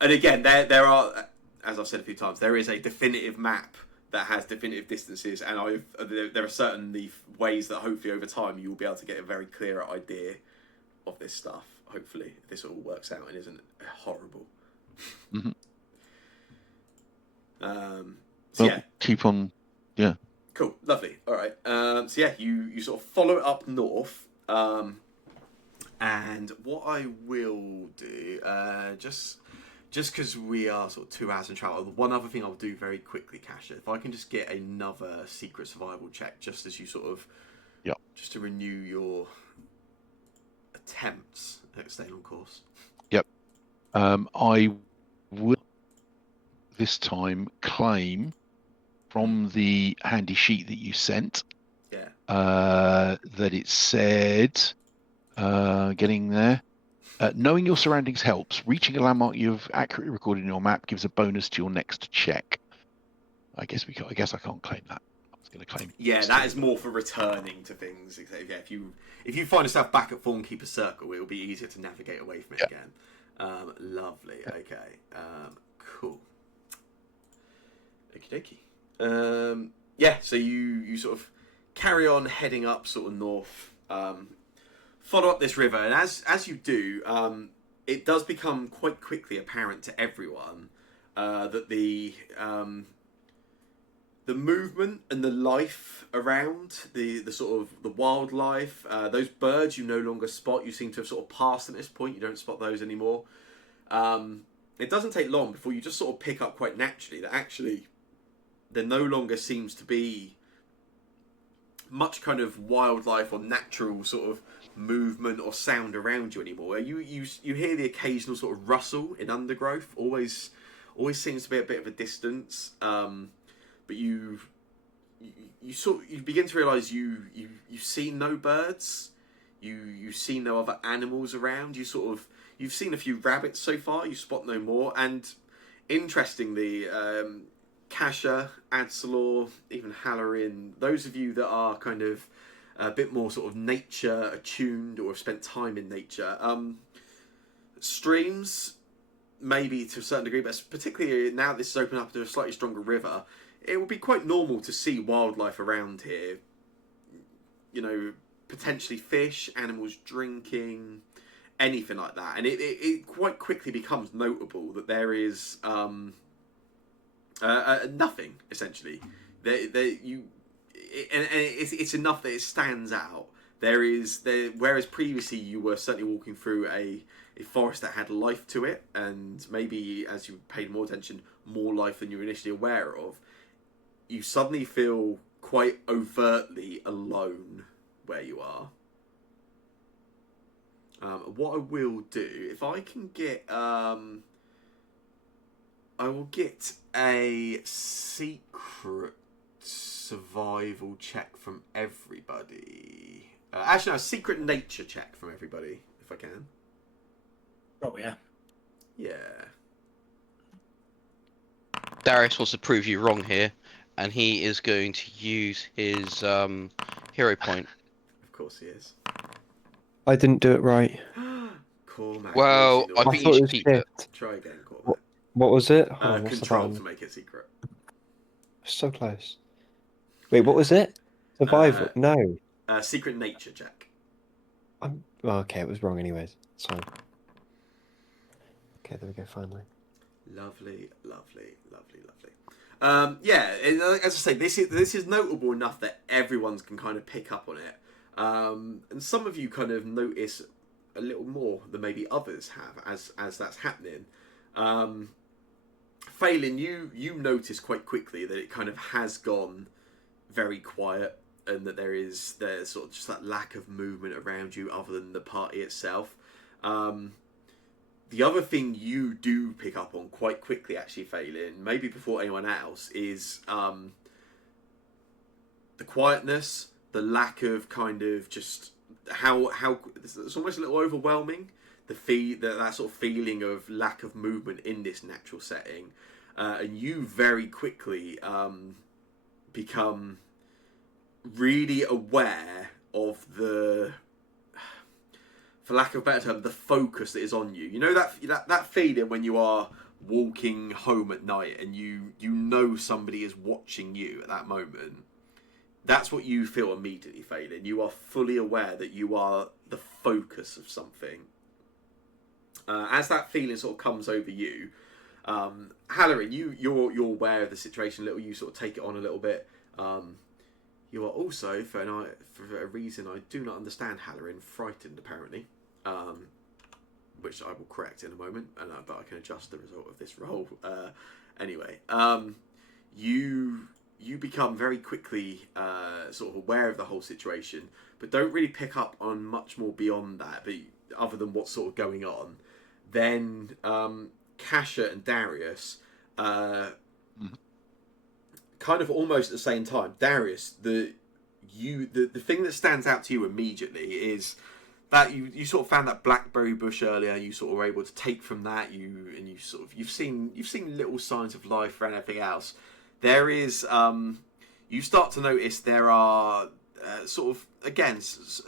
And again, there are, as I've said a few times, there is a definitive map that has definitive distances, and there are certainly ways that hopefully over time you will be able to get a very clearer idea of this stuff. Hopefully, if this all works out and isn't horrible. Mhm. So Well, keep on. Yeah. Cool, lovely. All right. So yeah, you sort of follow it up north. And what I will do, just because we are sort of 2 hours in travel, one other thing I'll do very quickly, Kasha, if I can just get another secret survival check, just as you sort of, just to renew your attempts at staying on course. Yep. I would this time claim from the handy sheet that you sent. Yeah. That it said, getting there. Knowing your surroundings helps. Reaching a landmark you've accurately recorded in your map gives a bonus to your next check. I guess I can't claim that. I was going to claim. Yeah, that is more for returning to things. Yeah, if you find yourself back at Thornkeeper Circle, it will be easier to navigate away from it again. Lovely. Okay. Cool. Okie dokie. Yeah, so you sort of carry on heading up sort of north, follow up this river, and as you do, it does become quite quickly apparent to everyone that the movement and the life around the sort of the wildlife, those birds you no longer spot, you seem to have sort of passed at this point. You don't spot those anymore. It doesn't take long before you just sort of pick up quite naturally that actually there no longer seems to be much kind of wildlife or natural sort of movement or sound around you anymore. You hear the occasional sort of rustle in undergrowth. Always seems to be a bit of a distance. But you begin to realise you see no birds. You see no other animals around. You've seen a few rabbits so far. You spot no more. And interestingly, Kasha, Adsalor, even Hallorin, those of you that are kind of a bit more sort of nature attuned or have spent time in nature, streams, maybe to a certain degree, but particularly now this is opened up to a slightly stronger river, it would be quite normal to see wildlife around here. You know, potentially fish, animals drinking, anything like that. And it quite quickly becomes notable that there is nothing, essentially. It's enough that it stands out. Whereas previously you were certainly walking through a forest that had life to it, and maybe as you paid more attention, more life than you were initially aware of, you suddenly feel quite overtly alone where you are. What I will do, if I can get, I will get a secret survival check from everybody. Actually, no, a secret nature check from everybody, if I can. Oh, yeah. Yeah. Darius wants to prove you wrong here, and he is going to use his hero point. Of course he is. I didn't do it right. Cormac. Well, I I think thought you it should was keep it. shift. Try again, Cormac. What was it? Hold on, what's the Control to button? make it secret. So close. Wait, what was it? Survival? No. Secret nature check. Well, okay, it was wrong anyways. It's fine. Okay, there we go, finally. Lovely. Yeah, as I say, this is notable enough that everyone can kind of pick up on it. And some of you kind of notice a little more than maybe others have as that's happening. Phelan, you notice quite quickly that it kind of has gone very quiet. and that there's sort of just that lack of movement around you other than the party itself. The other thing you do pick up on quite quickly, actually, Phelan, maybe before anyone else, is the quietness, the lack of kind of just how it's almost a little overwhelming. That sort of feeling of lack of movement in this natural setting, and you very quickly become really aware of the, for lack of a better term, the focus that is on you. You know that feeling when you are walking home at night and you know somebody is watching you at that moment. That's what you feel immediately, Phelan. You are fully aware that you are the focus of something. As that feeling sort of comes over you, Halloran, you're aware of the situation a little. You sort of take it on a little bit. You are also, for a reason I do not understand, Halloran, frightened apparently, which I will correct in a moment, but I can adjust the result of this roll. Anyway, you become very quickly sort of aware of the whole situation, but don't really pick up on much more beyond that, but other than what's sort of going on. Then Kasha and Darius, kind of almost at the same time. Darius, the thing that stands out to you immediately is that you sort of found that blackberry bush earlier. You sort of were able to take from that. You've seen little signs of life or anything else. There is you start to notice there are sort of, again,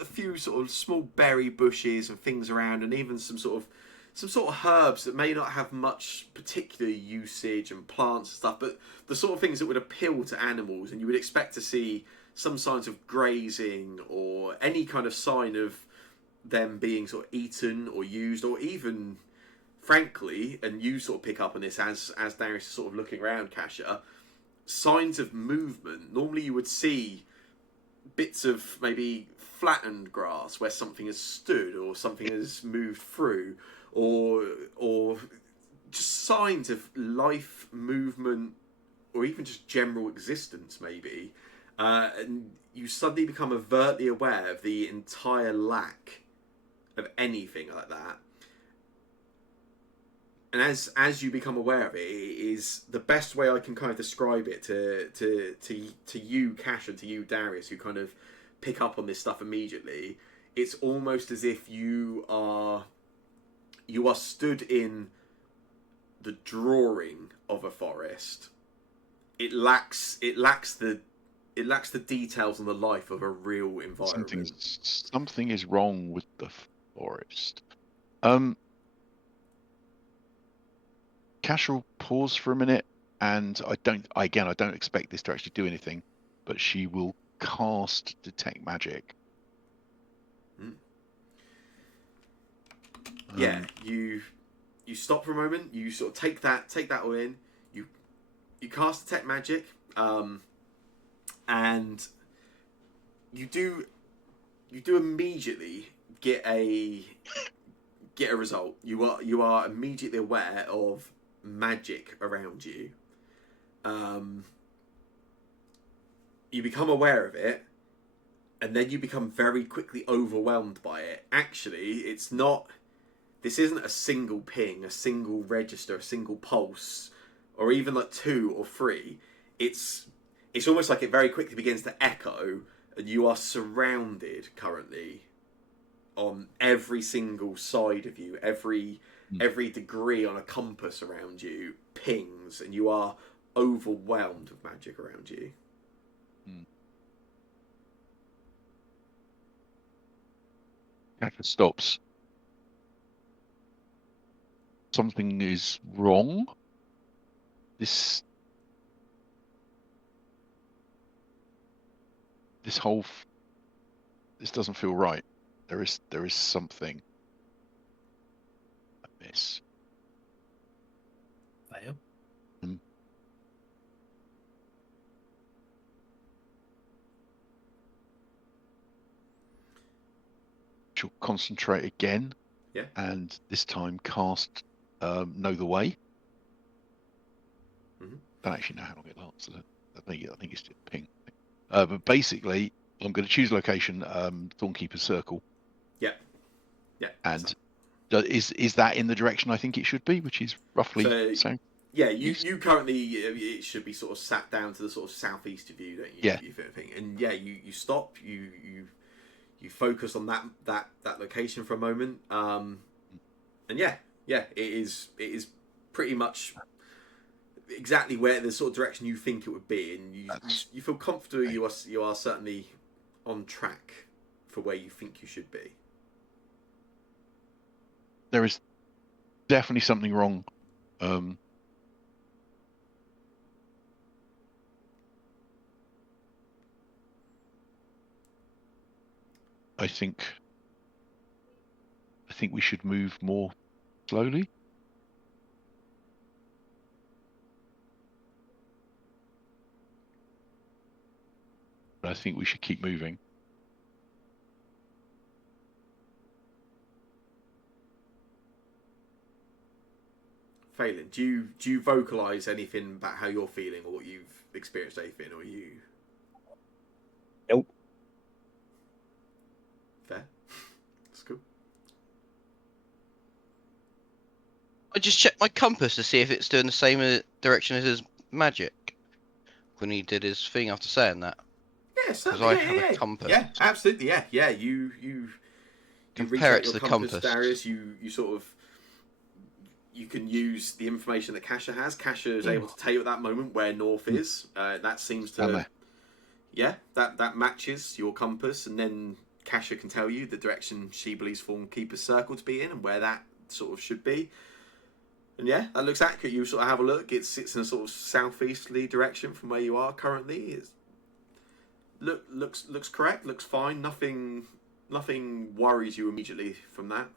a few sort of small berry bushes and things around, and even some sort of herbs that may not have much particular usage, and plants and stuff, but the sort of things that would appeal to animals, and you would expect to see some signs of grazing or any kind of sign of them being sort of eaten or used, or even, frankly, and you sort of pick up on this as Darius is sort of looking around, Kasha, signs of movement. Normally you would see bits of maybe flattened grass where something has stood or something has moved through, or just signs of life, movement, or even just general existence maybe, and you suddenly become overtly aware of the entire lack of anything like that. And as you become aware of it, it is the best way I can kind of describe it to you, Cash, and to you, Darius, who kind of pick up on this stuff immediately. It's almost as if you are stood in the drawing of a forest. It lacks the details and the life of a real environment. Something is wrong with the forest. Cash will pause for a minute, and I don't expect this to actually do anything, but she will cast Detect Magic. Yeah, you stop for a moment. You sort of take that all in. You cast Detect Magic, and you do immediately get a result. You are immediately aware of magic around you. You become aware of it, and then you become very quickly overwhelmed by it. Actually, this isn't a single ping, a single register, a single pulse, or even like 2 or 3. It's almost like it very quickly begins to echo, and you are surrounded currently on every single side of you, every degree on a compass around you pings, and you are overwhelmed with magic around you. Kasha stops. Something is wrong. This doesn't feel right. There is something amiss. Fail. She'll concentrate again. Yeah. And this time cast Know the Way. Don't actually know how long it lasts. I think it's just ping. But basically, I'm going to choose location, Thornkeeper's Circle. Yeah. Yeah. And is that in the direction I think it should be, which is roughly So, south? yeah, east? you currently it should be sort of sat down to the sort of southeast of you, don't you? Yeah. You think, and yeah, you stop, you focus on that location for a moment, and yeah, it is pretty much exactly where the sort of direction you think it would be, and you feel comfortable. You are certainly on track for where you think you should be. There is definitely something wrong. I think we should move more slowly. But I think we should keep moving. Phelan, do you vocalize anything about how you're feeling or what you've experienced, anything, or you? Nope. Fair. That's cool. I just checked my compass to see if it's doing the same direction as his magic when he did his thing after saying that. Yeah, Because certainly. I have a compass. Yeah, absolutely. Yeah. You Compare reset it to your the compass, compass. Darius. You sort of you can use the information that Kasha has. Kasha is able to tell you at that moment where north is. That seems to, that matches your compass, and then Kasha can tell you the direction she believes Thornkeeper's Circle to be in and where that sort of should be. And yeah, that looks accurate. You sort of have a look. It sits in a sort of southeasterly direction from where you are currently. Looks correct. Looks fine. Nothing worries you immediately from that.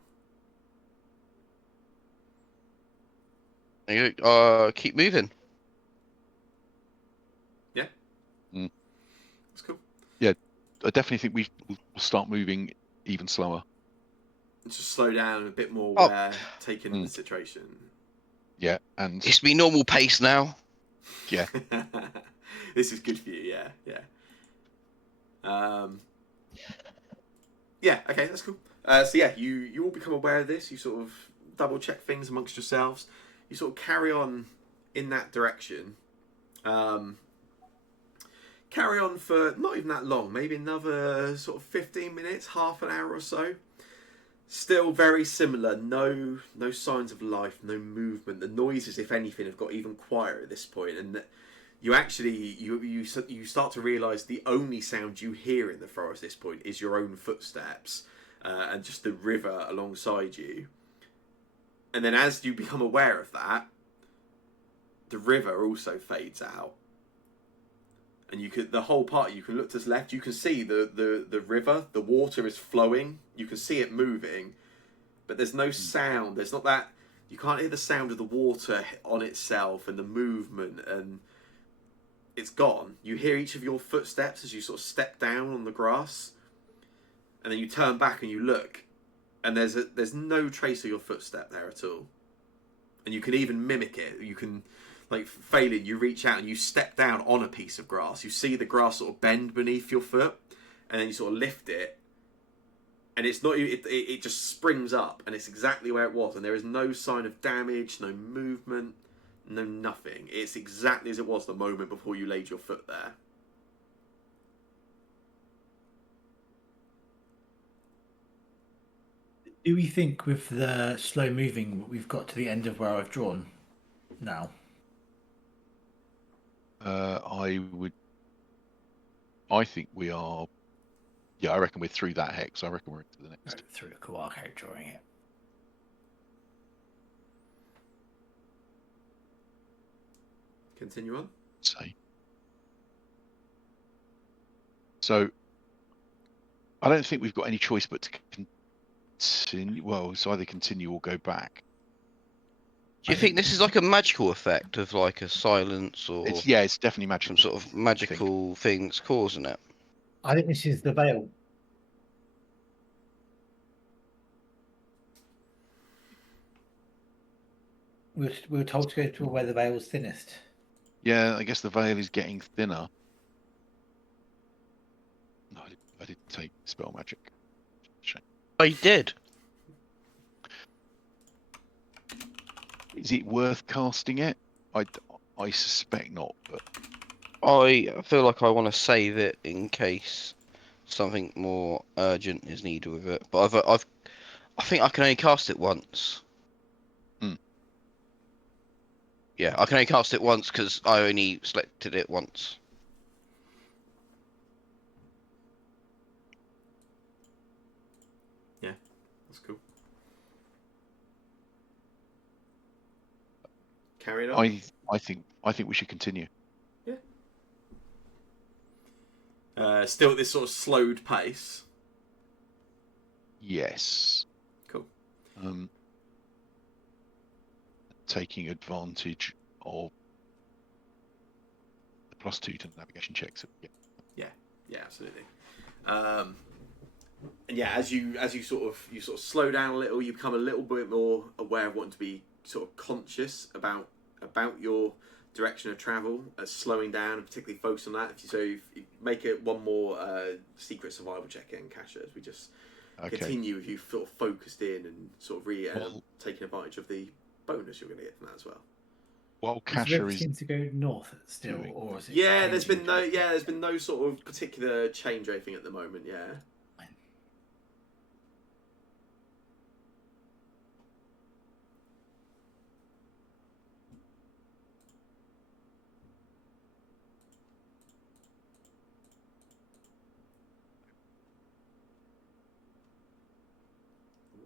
Keep moving. Yeah. Mm. That's cool. Yeah, I definitely think we'll start moving even slower. Just slow down a bit more Oh. where taking the situation. Yeah, and It's me normal pace now. yeah. This is good for you, yeah. Yeah, okay, that's cool. So yeah, you all become aware of this. You sort of double check things amongst yourselves. You sort of carry on in that direction. Carry on for not even that long, maybe another sort of 15 minutes, half an hour or so. Still very similar. No signs of life, no movement. The noises, if anything, have got even quieter at this point, and you actually you start to realise the only sound you hear in the forest at this point is your own footsteps and just the river alongside you. And then as you become aware of that, the river also fades out. And you could, the whole part, you can look to the left, you can see the river, the water is flowing, you can see it moving, but there's no sound. There's not that, you can't hear the sound of the water on itself and the movement, and it's gone. You hear each of your footsteps as you sort of step down on the grass, and then you turn back and you look, and there's no trace of your footstep there at all. And you can even mimic it. You can, like, failing, you reach out and you step down on a piece of grass. You see the grass sort of bend beneath your foot, and then you sort of lift it, and it's not, it just springs up, and it's exactly where it was, and there is no sign of damage, no movement, no nothing. It's exactly as it was the moment before you laid your foot there. Do we think with the slow moving, we've got to the end of where I've drawn now? I think we are. Yeah, I reckon we're through that hex. I reckon we're into the next. Through a cool arcade drawing it. Continue on. So I don't think we've got any choice but to continue. Well, it's either continue or go back. Do you think this is like a magical effect of like a silence or It's definitely magical. some sort of magical thing that's causing it? I think this is the veil. We were told to go to where the veil was thinnest. Yeah, I guess the veil is getting thinner. No, I didn't take spell magic. Shame. I did. Is it worth casting it? I suspect not, but I feel like I want to save it in case something more urgent is needed with it. But I think I can only cast it once. Hmm. Yeah, I can only cast it once because I only selected it once. That's cool. Carry it on. I think we should continue. Still at this sort of slowed pace. Yes. Cool. Taking advantage of the +2 to navigation checks. Yeah, absolutely. And yeah, as you sort of slow down a little, you become a little bit more aware of wanting to be sort of conscious about your direction of travel, slowing down, and particularly focus on that. If you make it one more secret survival check in, Kasha, as we just continue with you sort of focused in and sort of really taking advantage of the bonus you're going to get from that as well. While Does Kasha the is seem to go north still, doing- or is it? There's changing? been no sort of particular change or anything at the moment. Yeah.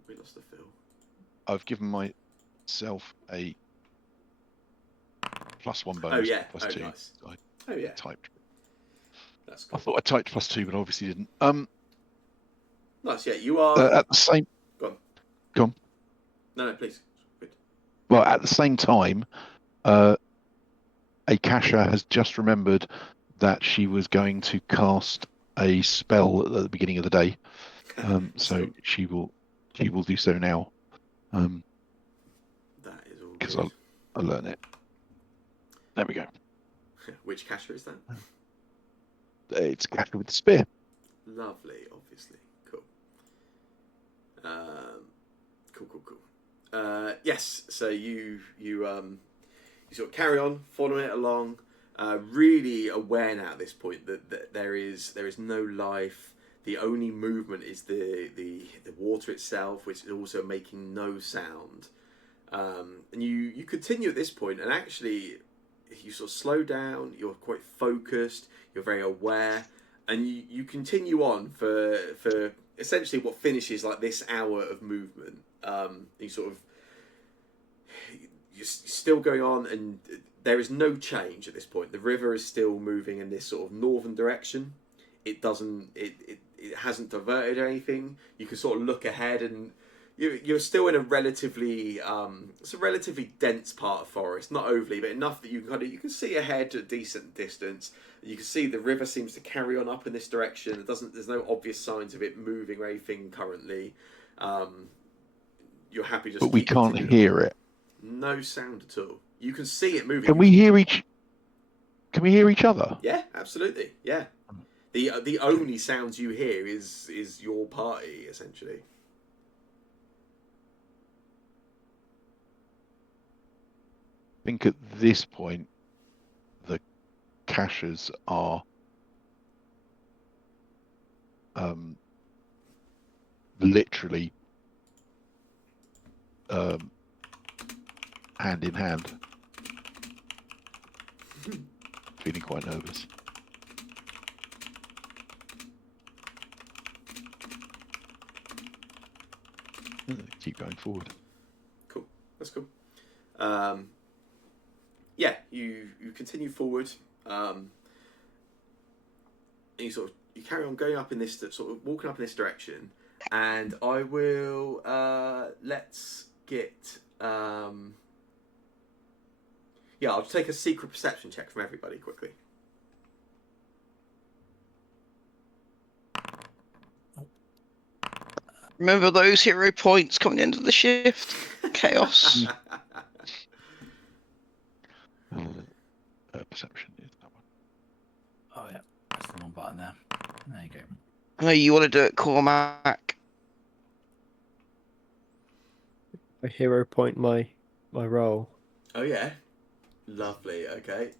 We lost the Phil. I've given myself a +1 bonus. Oh yeah. +2. Nice. I Oh yeah. typed. That's I cool. thought I typed +2, but obviously didn't. Nice. Yeah, you are. At the same. Go on. Go on. No, please. Good. Well, at the same time, Akasha has just remembered that she was going to cast a spell at the beginning of the day. So she will do so now. That is all Because good. I'll learn it. There we go. Which Kasha is that? It's Akasha with the spear. Lovely, obviously. Cool. Cool. Yes. So you sort of carry on, following it along. Really aware now at this point that there is no life. The only movement is the water itself, which is also making no sound. And you continue at this point, and actually you sort of slow down. You're quite focused. You're very aware, and you continue on for essentially what finishes like this hour of movement. You sort of you're still going on, and there is no change at this point. The river is still moving in this sort of northern direction. It hasn't diverted or anything. You can sort of look ahead, and you're still in a relatively it's a relatively dense part of forest, not overly, but enough that you can see ahead at a decent distance. You can see the river seems to carry on up in this direction. There's no obvious signs of it moving or anything currently. You're happy just. But we can't continuing hear on. it. No sound at all. You can see it moving. Can we hear each other? Yeah, absolutely. Yeah. The only sounds you hear is your party essentially. I think at this point the Kashas are literally hand in hand, feeling quite nervous. Keep going forward. Cool. That's cool. Yeah, you continue forward. And you carry on going up in this sort of walking up in this direction, and I will let's get I'll take a secret perception check from everybody quickly. Remember those hero points coming into the shift? Chaos. Perception is that one. Oh yeah, that's the one button there. There you go. No, you want to do it, Cormac? I hero point my roll. Oh yeah, lovely. Okay,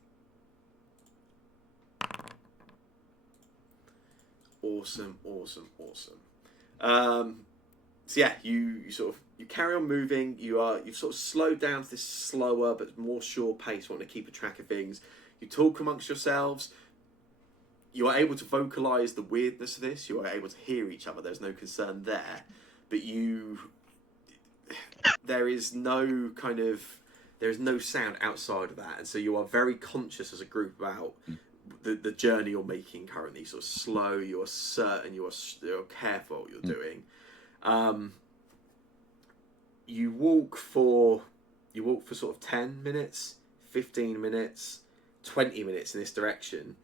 awesome. So yeah, you sort of you carry on moving. You've sort of slowed down to this slower but more sure pace, wanting to keep a track of things. You talk amongst yourselves. You are able to vocalize the weirdness of this. You are able to hear each other. There's no concern there, but there is no sound outside of that, and so you are very conscious as a group about the journey you're making currently. Sort of slow. You are certain. You're careful what you're doing. You walk for sort of 10 minutes, 15 minutes, 20 minutes in this direction.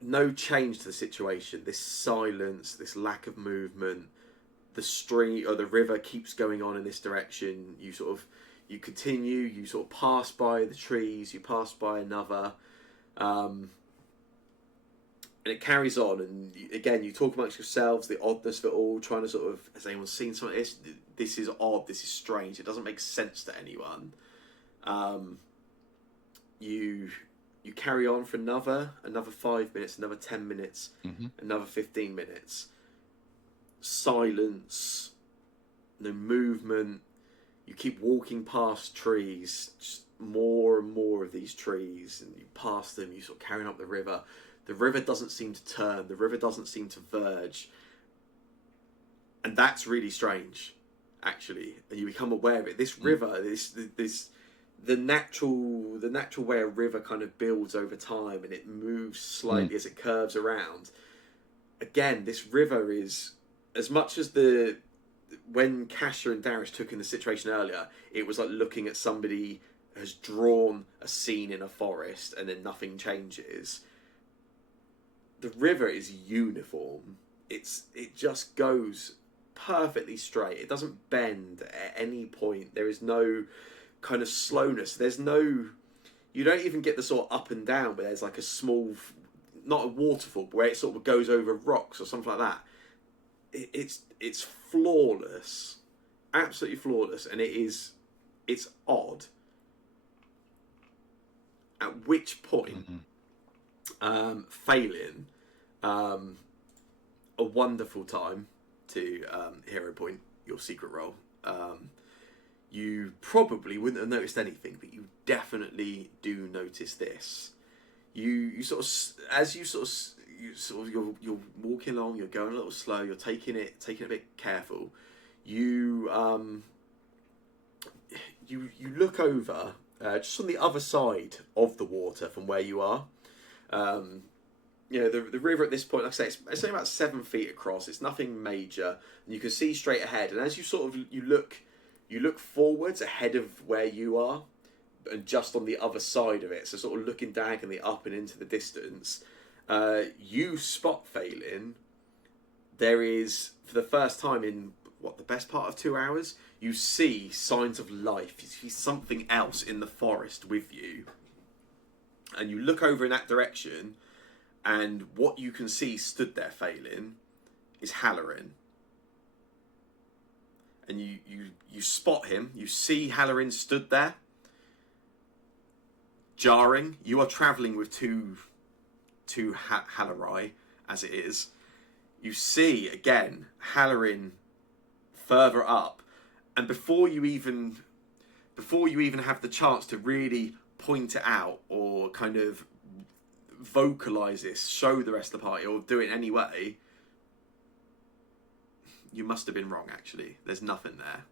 No change to the situation. This silence, this lack of movement, the stream or the river keeps going on in this direction. You continue, you sort of pass by the trees, you pass by another, and it carries on. And again, you talk amongst yourselves, the oddness of it all, trying to sort of, has anyone seen something like this? This is odd, this is strange, it doesn't make sense to anyone. You carry on for another 5 minutes, another 10 minutes, another 15 minutes. Silence, no movement. You keep walking past trees, just more and more of these trees, and you pass them, you sort of carrying up the river. The river doesn't seem to turn, the river doesn't seem to verge. And that's really strange, actually. And you become aware of it. This river, the natural way a river kind of builds over time, and it moves slightly as it curves around. Again, this river is, as much as when Kasha and Darius took in the situation earlier, it was like looking at somebody has drawn a scene in a forest and then nothing changes. The river is uniform. It just goes perfectly straight. It doesn't bend at any point. There is no kind of slowness. You don't even get the sort of up and down where there's like a small, not a waterfall, but where it sort of goes over rocks or something like that. It's flawless, absolutely flawless, and it's odd. At which point, failing, a wonderful time to hero point your secret role. You probably wouldn't have noticed anything, but you definitely do notice this. You're walking along, you're going a little slow, you're taking it a bit careful. You look over just on the other side of the water from where you are. The river at this point, like I say, it's only about 7 feet across. It's nothing major, and you can see straight ahead. And as you look forwards ahead of where you are, and just on the other side of it, so sort of looking diagonally up and into the distance, you spot, Phelan, there is, for the first time in the best part of 2 hours, you see signs of life. You see something else in the forest with you, and you look over in that direction, and what you can see stood there, Phelan, is Halloran. And you spot him. You see Halloran stood there, jarring. You are travelling with two Hallorai, as it is. You see again Halloran further up, and before you even have the chance to really point it out or kind of vocalize this, show the rest of the party, or do it anyway, you must have been wrong. Actually, there's nothing there.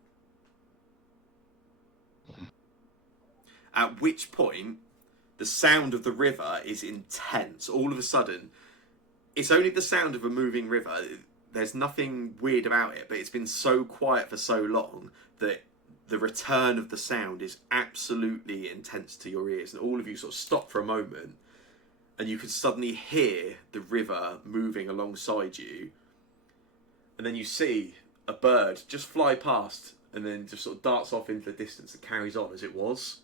At which point, the sound of the river is intense. All of a sudden, it's only the sound of a moving river. There's nothing weird about it, but it's been so quiet for so long that the return of the sound is absolutely intense to your ears. And all of you sort of stop for a moment, and you can suddenly hear the river moving alongside you. And then you see a bird just fly past and then just sort of darts off into the distance and carries on as it was.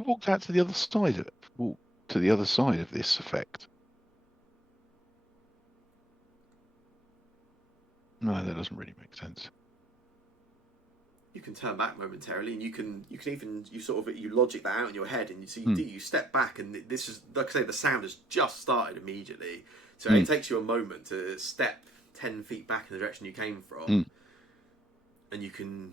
we walked out to the other side of it. Walked to the other side of this effect. No, that doesn't really make sense. You can turn back momentarily, and you can even you logic that out in your head, and you step back, and this is, like I say, the sound has just started immediately, so it takes you a moment to step 10 feet back in the direction you came from, and you can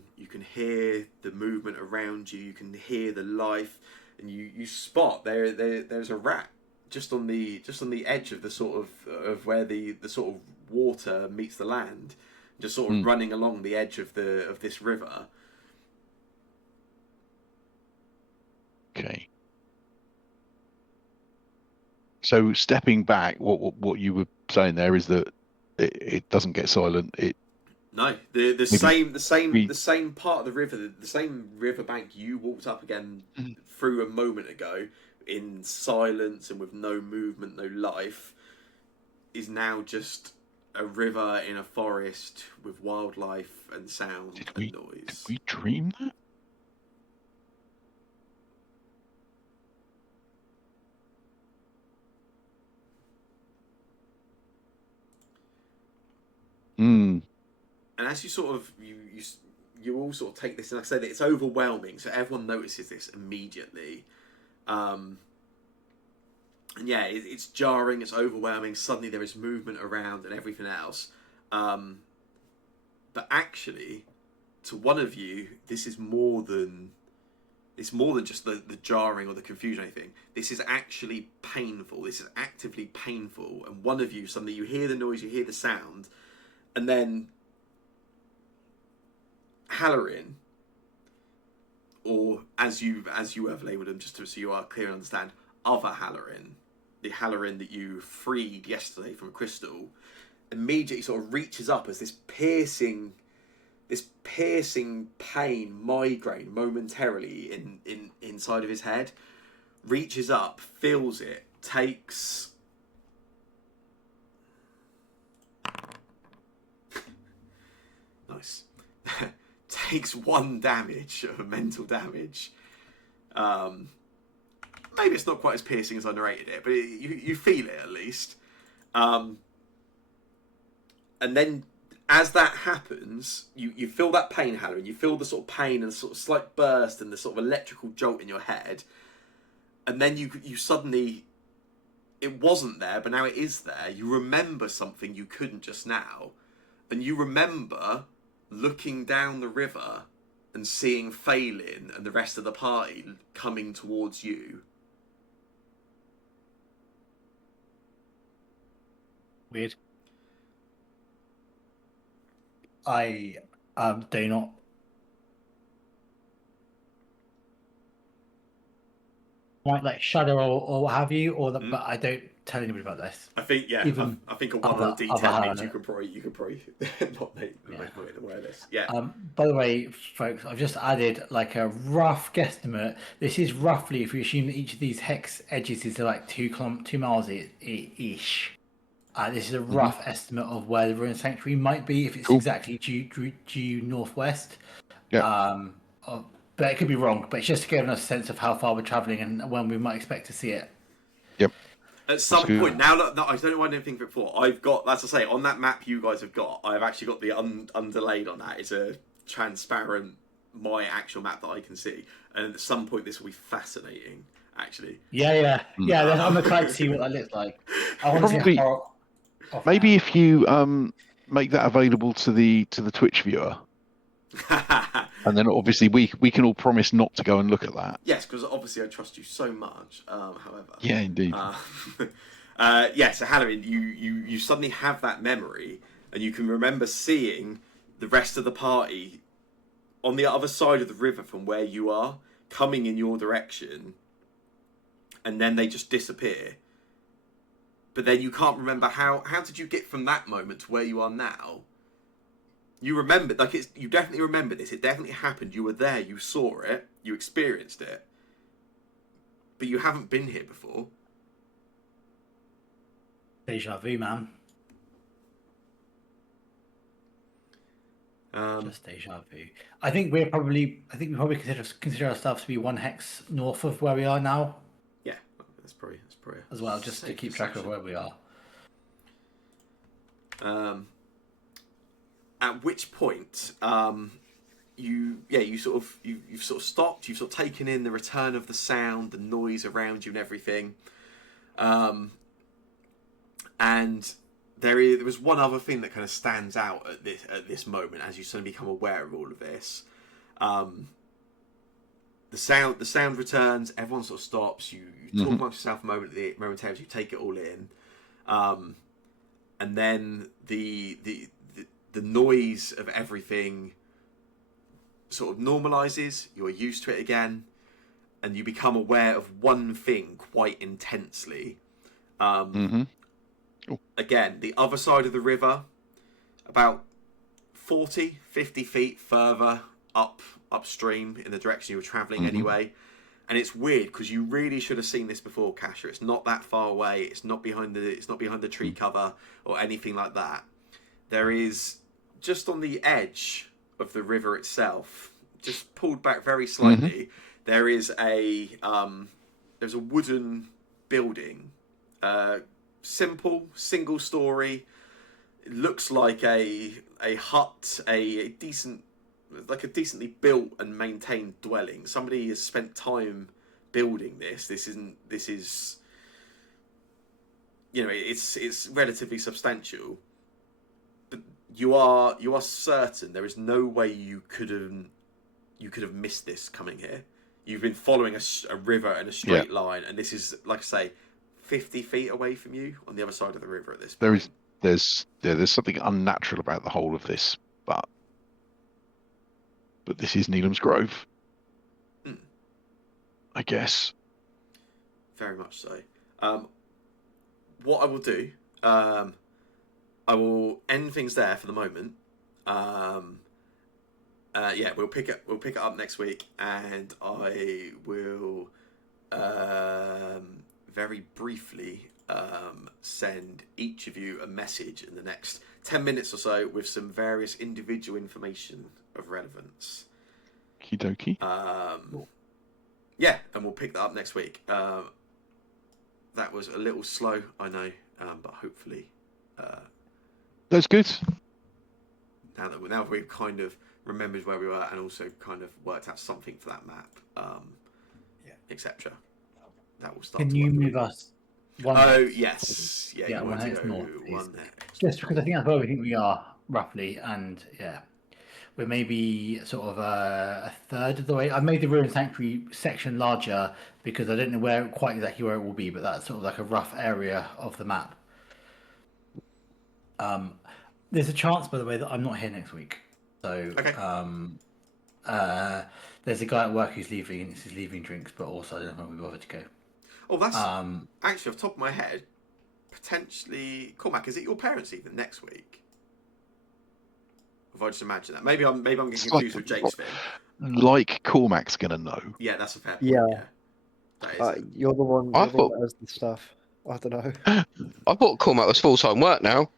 hear the movement around you, you can hear the life, and you spot there's a rat just on the edge of the sort of where the sort of water meets the land, just sort of running along the edge of this river. Okay. So stepping back, what you were saying there is that it doesn't get silent. No, the same part of the river, the same riverbank you walked up again through a moment ago, in silence and with no movement, no life, is now just a river in a forest with wildlife and sound and noise. Did we dream that? And as you sort of you all sort of take this, and like I say, that it's overwhelming, so everyone notices this immediately. And yeah, it's jarring, it's overwhelming. Suddenly there is movement around and everything else. But actually, to one of you, this is more than just the jarring or the confusion or anything. This is actually painful. This is actively painful. And one of you, suddenly you hear the noise, you hear the sound, and then Halloran, or as you have labelled him, just so you are clear and understand, other Halloran, the Halloran that you freed yesterday from a crystal, immediately sort of reaches up as this piercing pain, migraine momentarily inside of his head, reaches up, feels it, takes nice takes 1 damage of mental damage. Maybe it's not quite as piercing as I narrated it, but you feel it at least. And then as that happens, you feel that pain, Halloran. You feel the sort of pain and the sort of slight burst and the sort of electrical jolt in your head. And then you suddenly, it wasn't there, but now it is there. You remember something you couldn't just now. And you remember looking down the river and seeing Phelan and the rest of the party coming towards you. Weird. I do not. Might like shudder or what have you, or that, but I don't tell anybody about this. I think I think a 1 on a D10 means you could probably not make them aware of this. Yeah. By the way, folks, I've just added like a rough guesstimate. This is roughly, if we assume that each of these hex edges is like 2 miles ish. This is a rough estimate of where the ruin sanctuary might be, if it's exactly due northwest. Yeah. But it could be wrong. But it's just giving us a sense of how far we're traveling and when we might expect to see it. Yep. At some point, now that I don't know why I didn't think of it before, I've got, as I say, on that map you guys have got, I've actually got the underlaid on that. It's a transparent, my actual map that I can see. And at some point, this will be fascinating, actually. Yeah. I'm excited to see what that looks like. I want to see how maybe if you make that available to the Twitch viewer. And then obviously we can all promise not to go and look at that. Yes, because obviously I trust you so much. However, yeah, indeed. So Halloran, you suddenly have that memory, and you can remember seeing the rest of the party on the other side of the river from where you are, coming in your direction, and then they just disappear. But then you can't remember how did you get from that moment to where you are now. You remember, you definitely remember this. It definitely happened. You were there. You saw it. You experienced it. But you haven't been here before. Deja vu, man. Just deja vu. I think we probably consider ourselves to be 1 hex north of where we are now Yeah, that's probably as well, just to safe keep track of assumption. where we are. At which point, you've sort of stopped. You've sort of taken in the return of the sound, the noise around you, and everything. And there was one other thing that kind of stands out at this moment as you suddenly become aware of all of this. The sound returns. Everyone sort of stops. You talk amongst yourself momentarily. You take it all in, and then the noise of everything sort of normalizes. You're used to it again, and you become aware of one thing quite intensely. Again, the other side of the river, about 40, 50 feet further upstream in the direction you were traveling anyway. And it's weird because you really should have seen this before, Kasha. It's not that far away. It's not behind the tree cover or anything like that. There is, just on the edge of the river itself, just pulled back very slightly, there is there's a wooden building, simple, single story. It looks like a hut, a decently built and maintained dwelling. Somebody has spent time building this. This is it's relatively substantial. But you are certain there is no way you could have missed this coming here. You've been following a river in a straight line, and this is, like I say, 50 feet away from you on the other side of the river at this point. There's something unnatural about the whole of this, but this is Neelam's Grove, I guess. Very much so. What I will do, I will end things there for the moment. We'll pick it up next week, and I will very briefly send each of you a message in the next 10 minutes or so with some various individual information of relevance. Okie dokie. And we'll pick that up next week. That was a little slow, I know, but hopefully that's good. Now that we've kind of remembered where we were and also kind of worked out something for that map, etc. That will start. Can you move us? Yes, you want to go north, one next. Just because I think that's where we think we are roughly, and we're maybe sort of a third of the way. I've made the Ruin Sanctuary section larger because I don't know quite exactly where it will be, but that's sort of like a rough area of the map. There's a chance, by the way, that I'm not here next week. So there's a guy at work who's leaving, and he's leaving drinks, but also I don't know if we bother to go. Oh, that's actually off the top of my head. Potentially, Cormac, is it your parents' even next week? If I just imagine that, maybe I'm getting confused with Jake's thing. Like Cormac's gonna know. Yeah, that's a fair point. Yeah. That is You're the one that does the stuff. I don't know. I thought Cormac was full-time work now.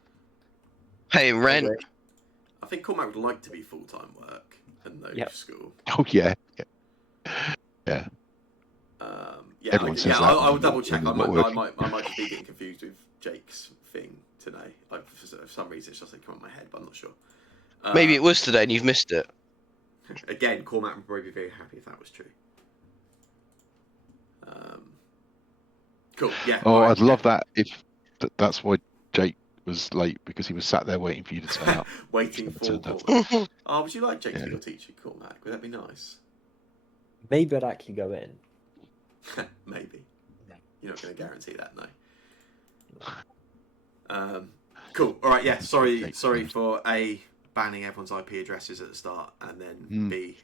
Paying rent. Okay. I think Cormac would like to be full-time work and no school. Oh yeah. Everyone says that. I will double check. I might just be getting confused with Jake's thing today. For some reason, it's just like come on my head, but I'm not sure. Maybe it was today and you've missed it. Again, Cormac would probably be very happy if that was true. Cool. Yeah. Oh, I'd love that if that's why Jake was late, because he was sat there waiting for you to turn up. Waiting for Cormac. Oh, would you like Jake to be your teacher, Cormac? Would that be nice? Maybe I'd actually go in. Maybe. You're not going to guarantee that, no. Cool. All right. Yeah. Sorry for A, banning everyone's IP addresses at the start, and then B,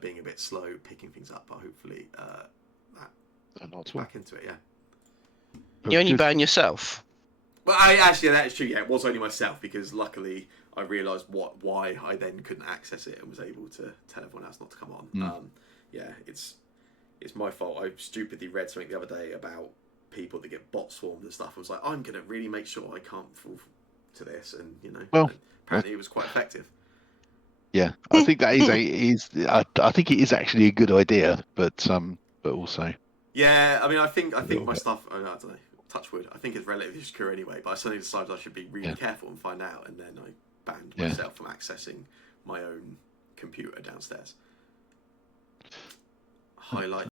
being a bit slow picking things up. But hopefully, back into it. Yeah. You only ban yourself. Well, actually, that is true. Yeah, it was only myself because luckily I realised why I then couldn't access it and was able to tell everyone else not to come on. It's my fault. I stupidly read something the other day about people that get bot swarmed and stuff. I was like, I'm going to really make sure I can't fall to this, and apparently it was quite effective. Yeah, I think that I think it is actually a good idea, but also Yeah, I mean, I think little my bit. stuff. I don't know. Touch wood. I think it's relatively secure anyway. But I suddenly decided I should be really Yeah. careful and find out, and then I banned Yeah. myself from accessing my own computer downstairs. Highlight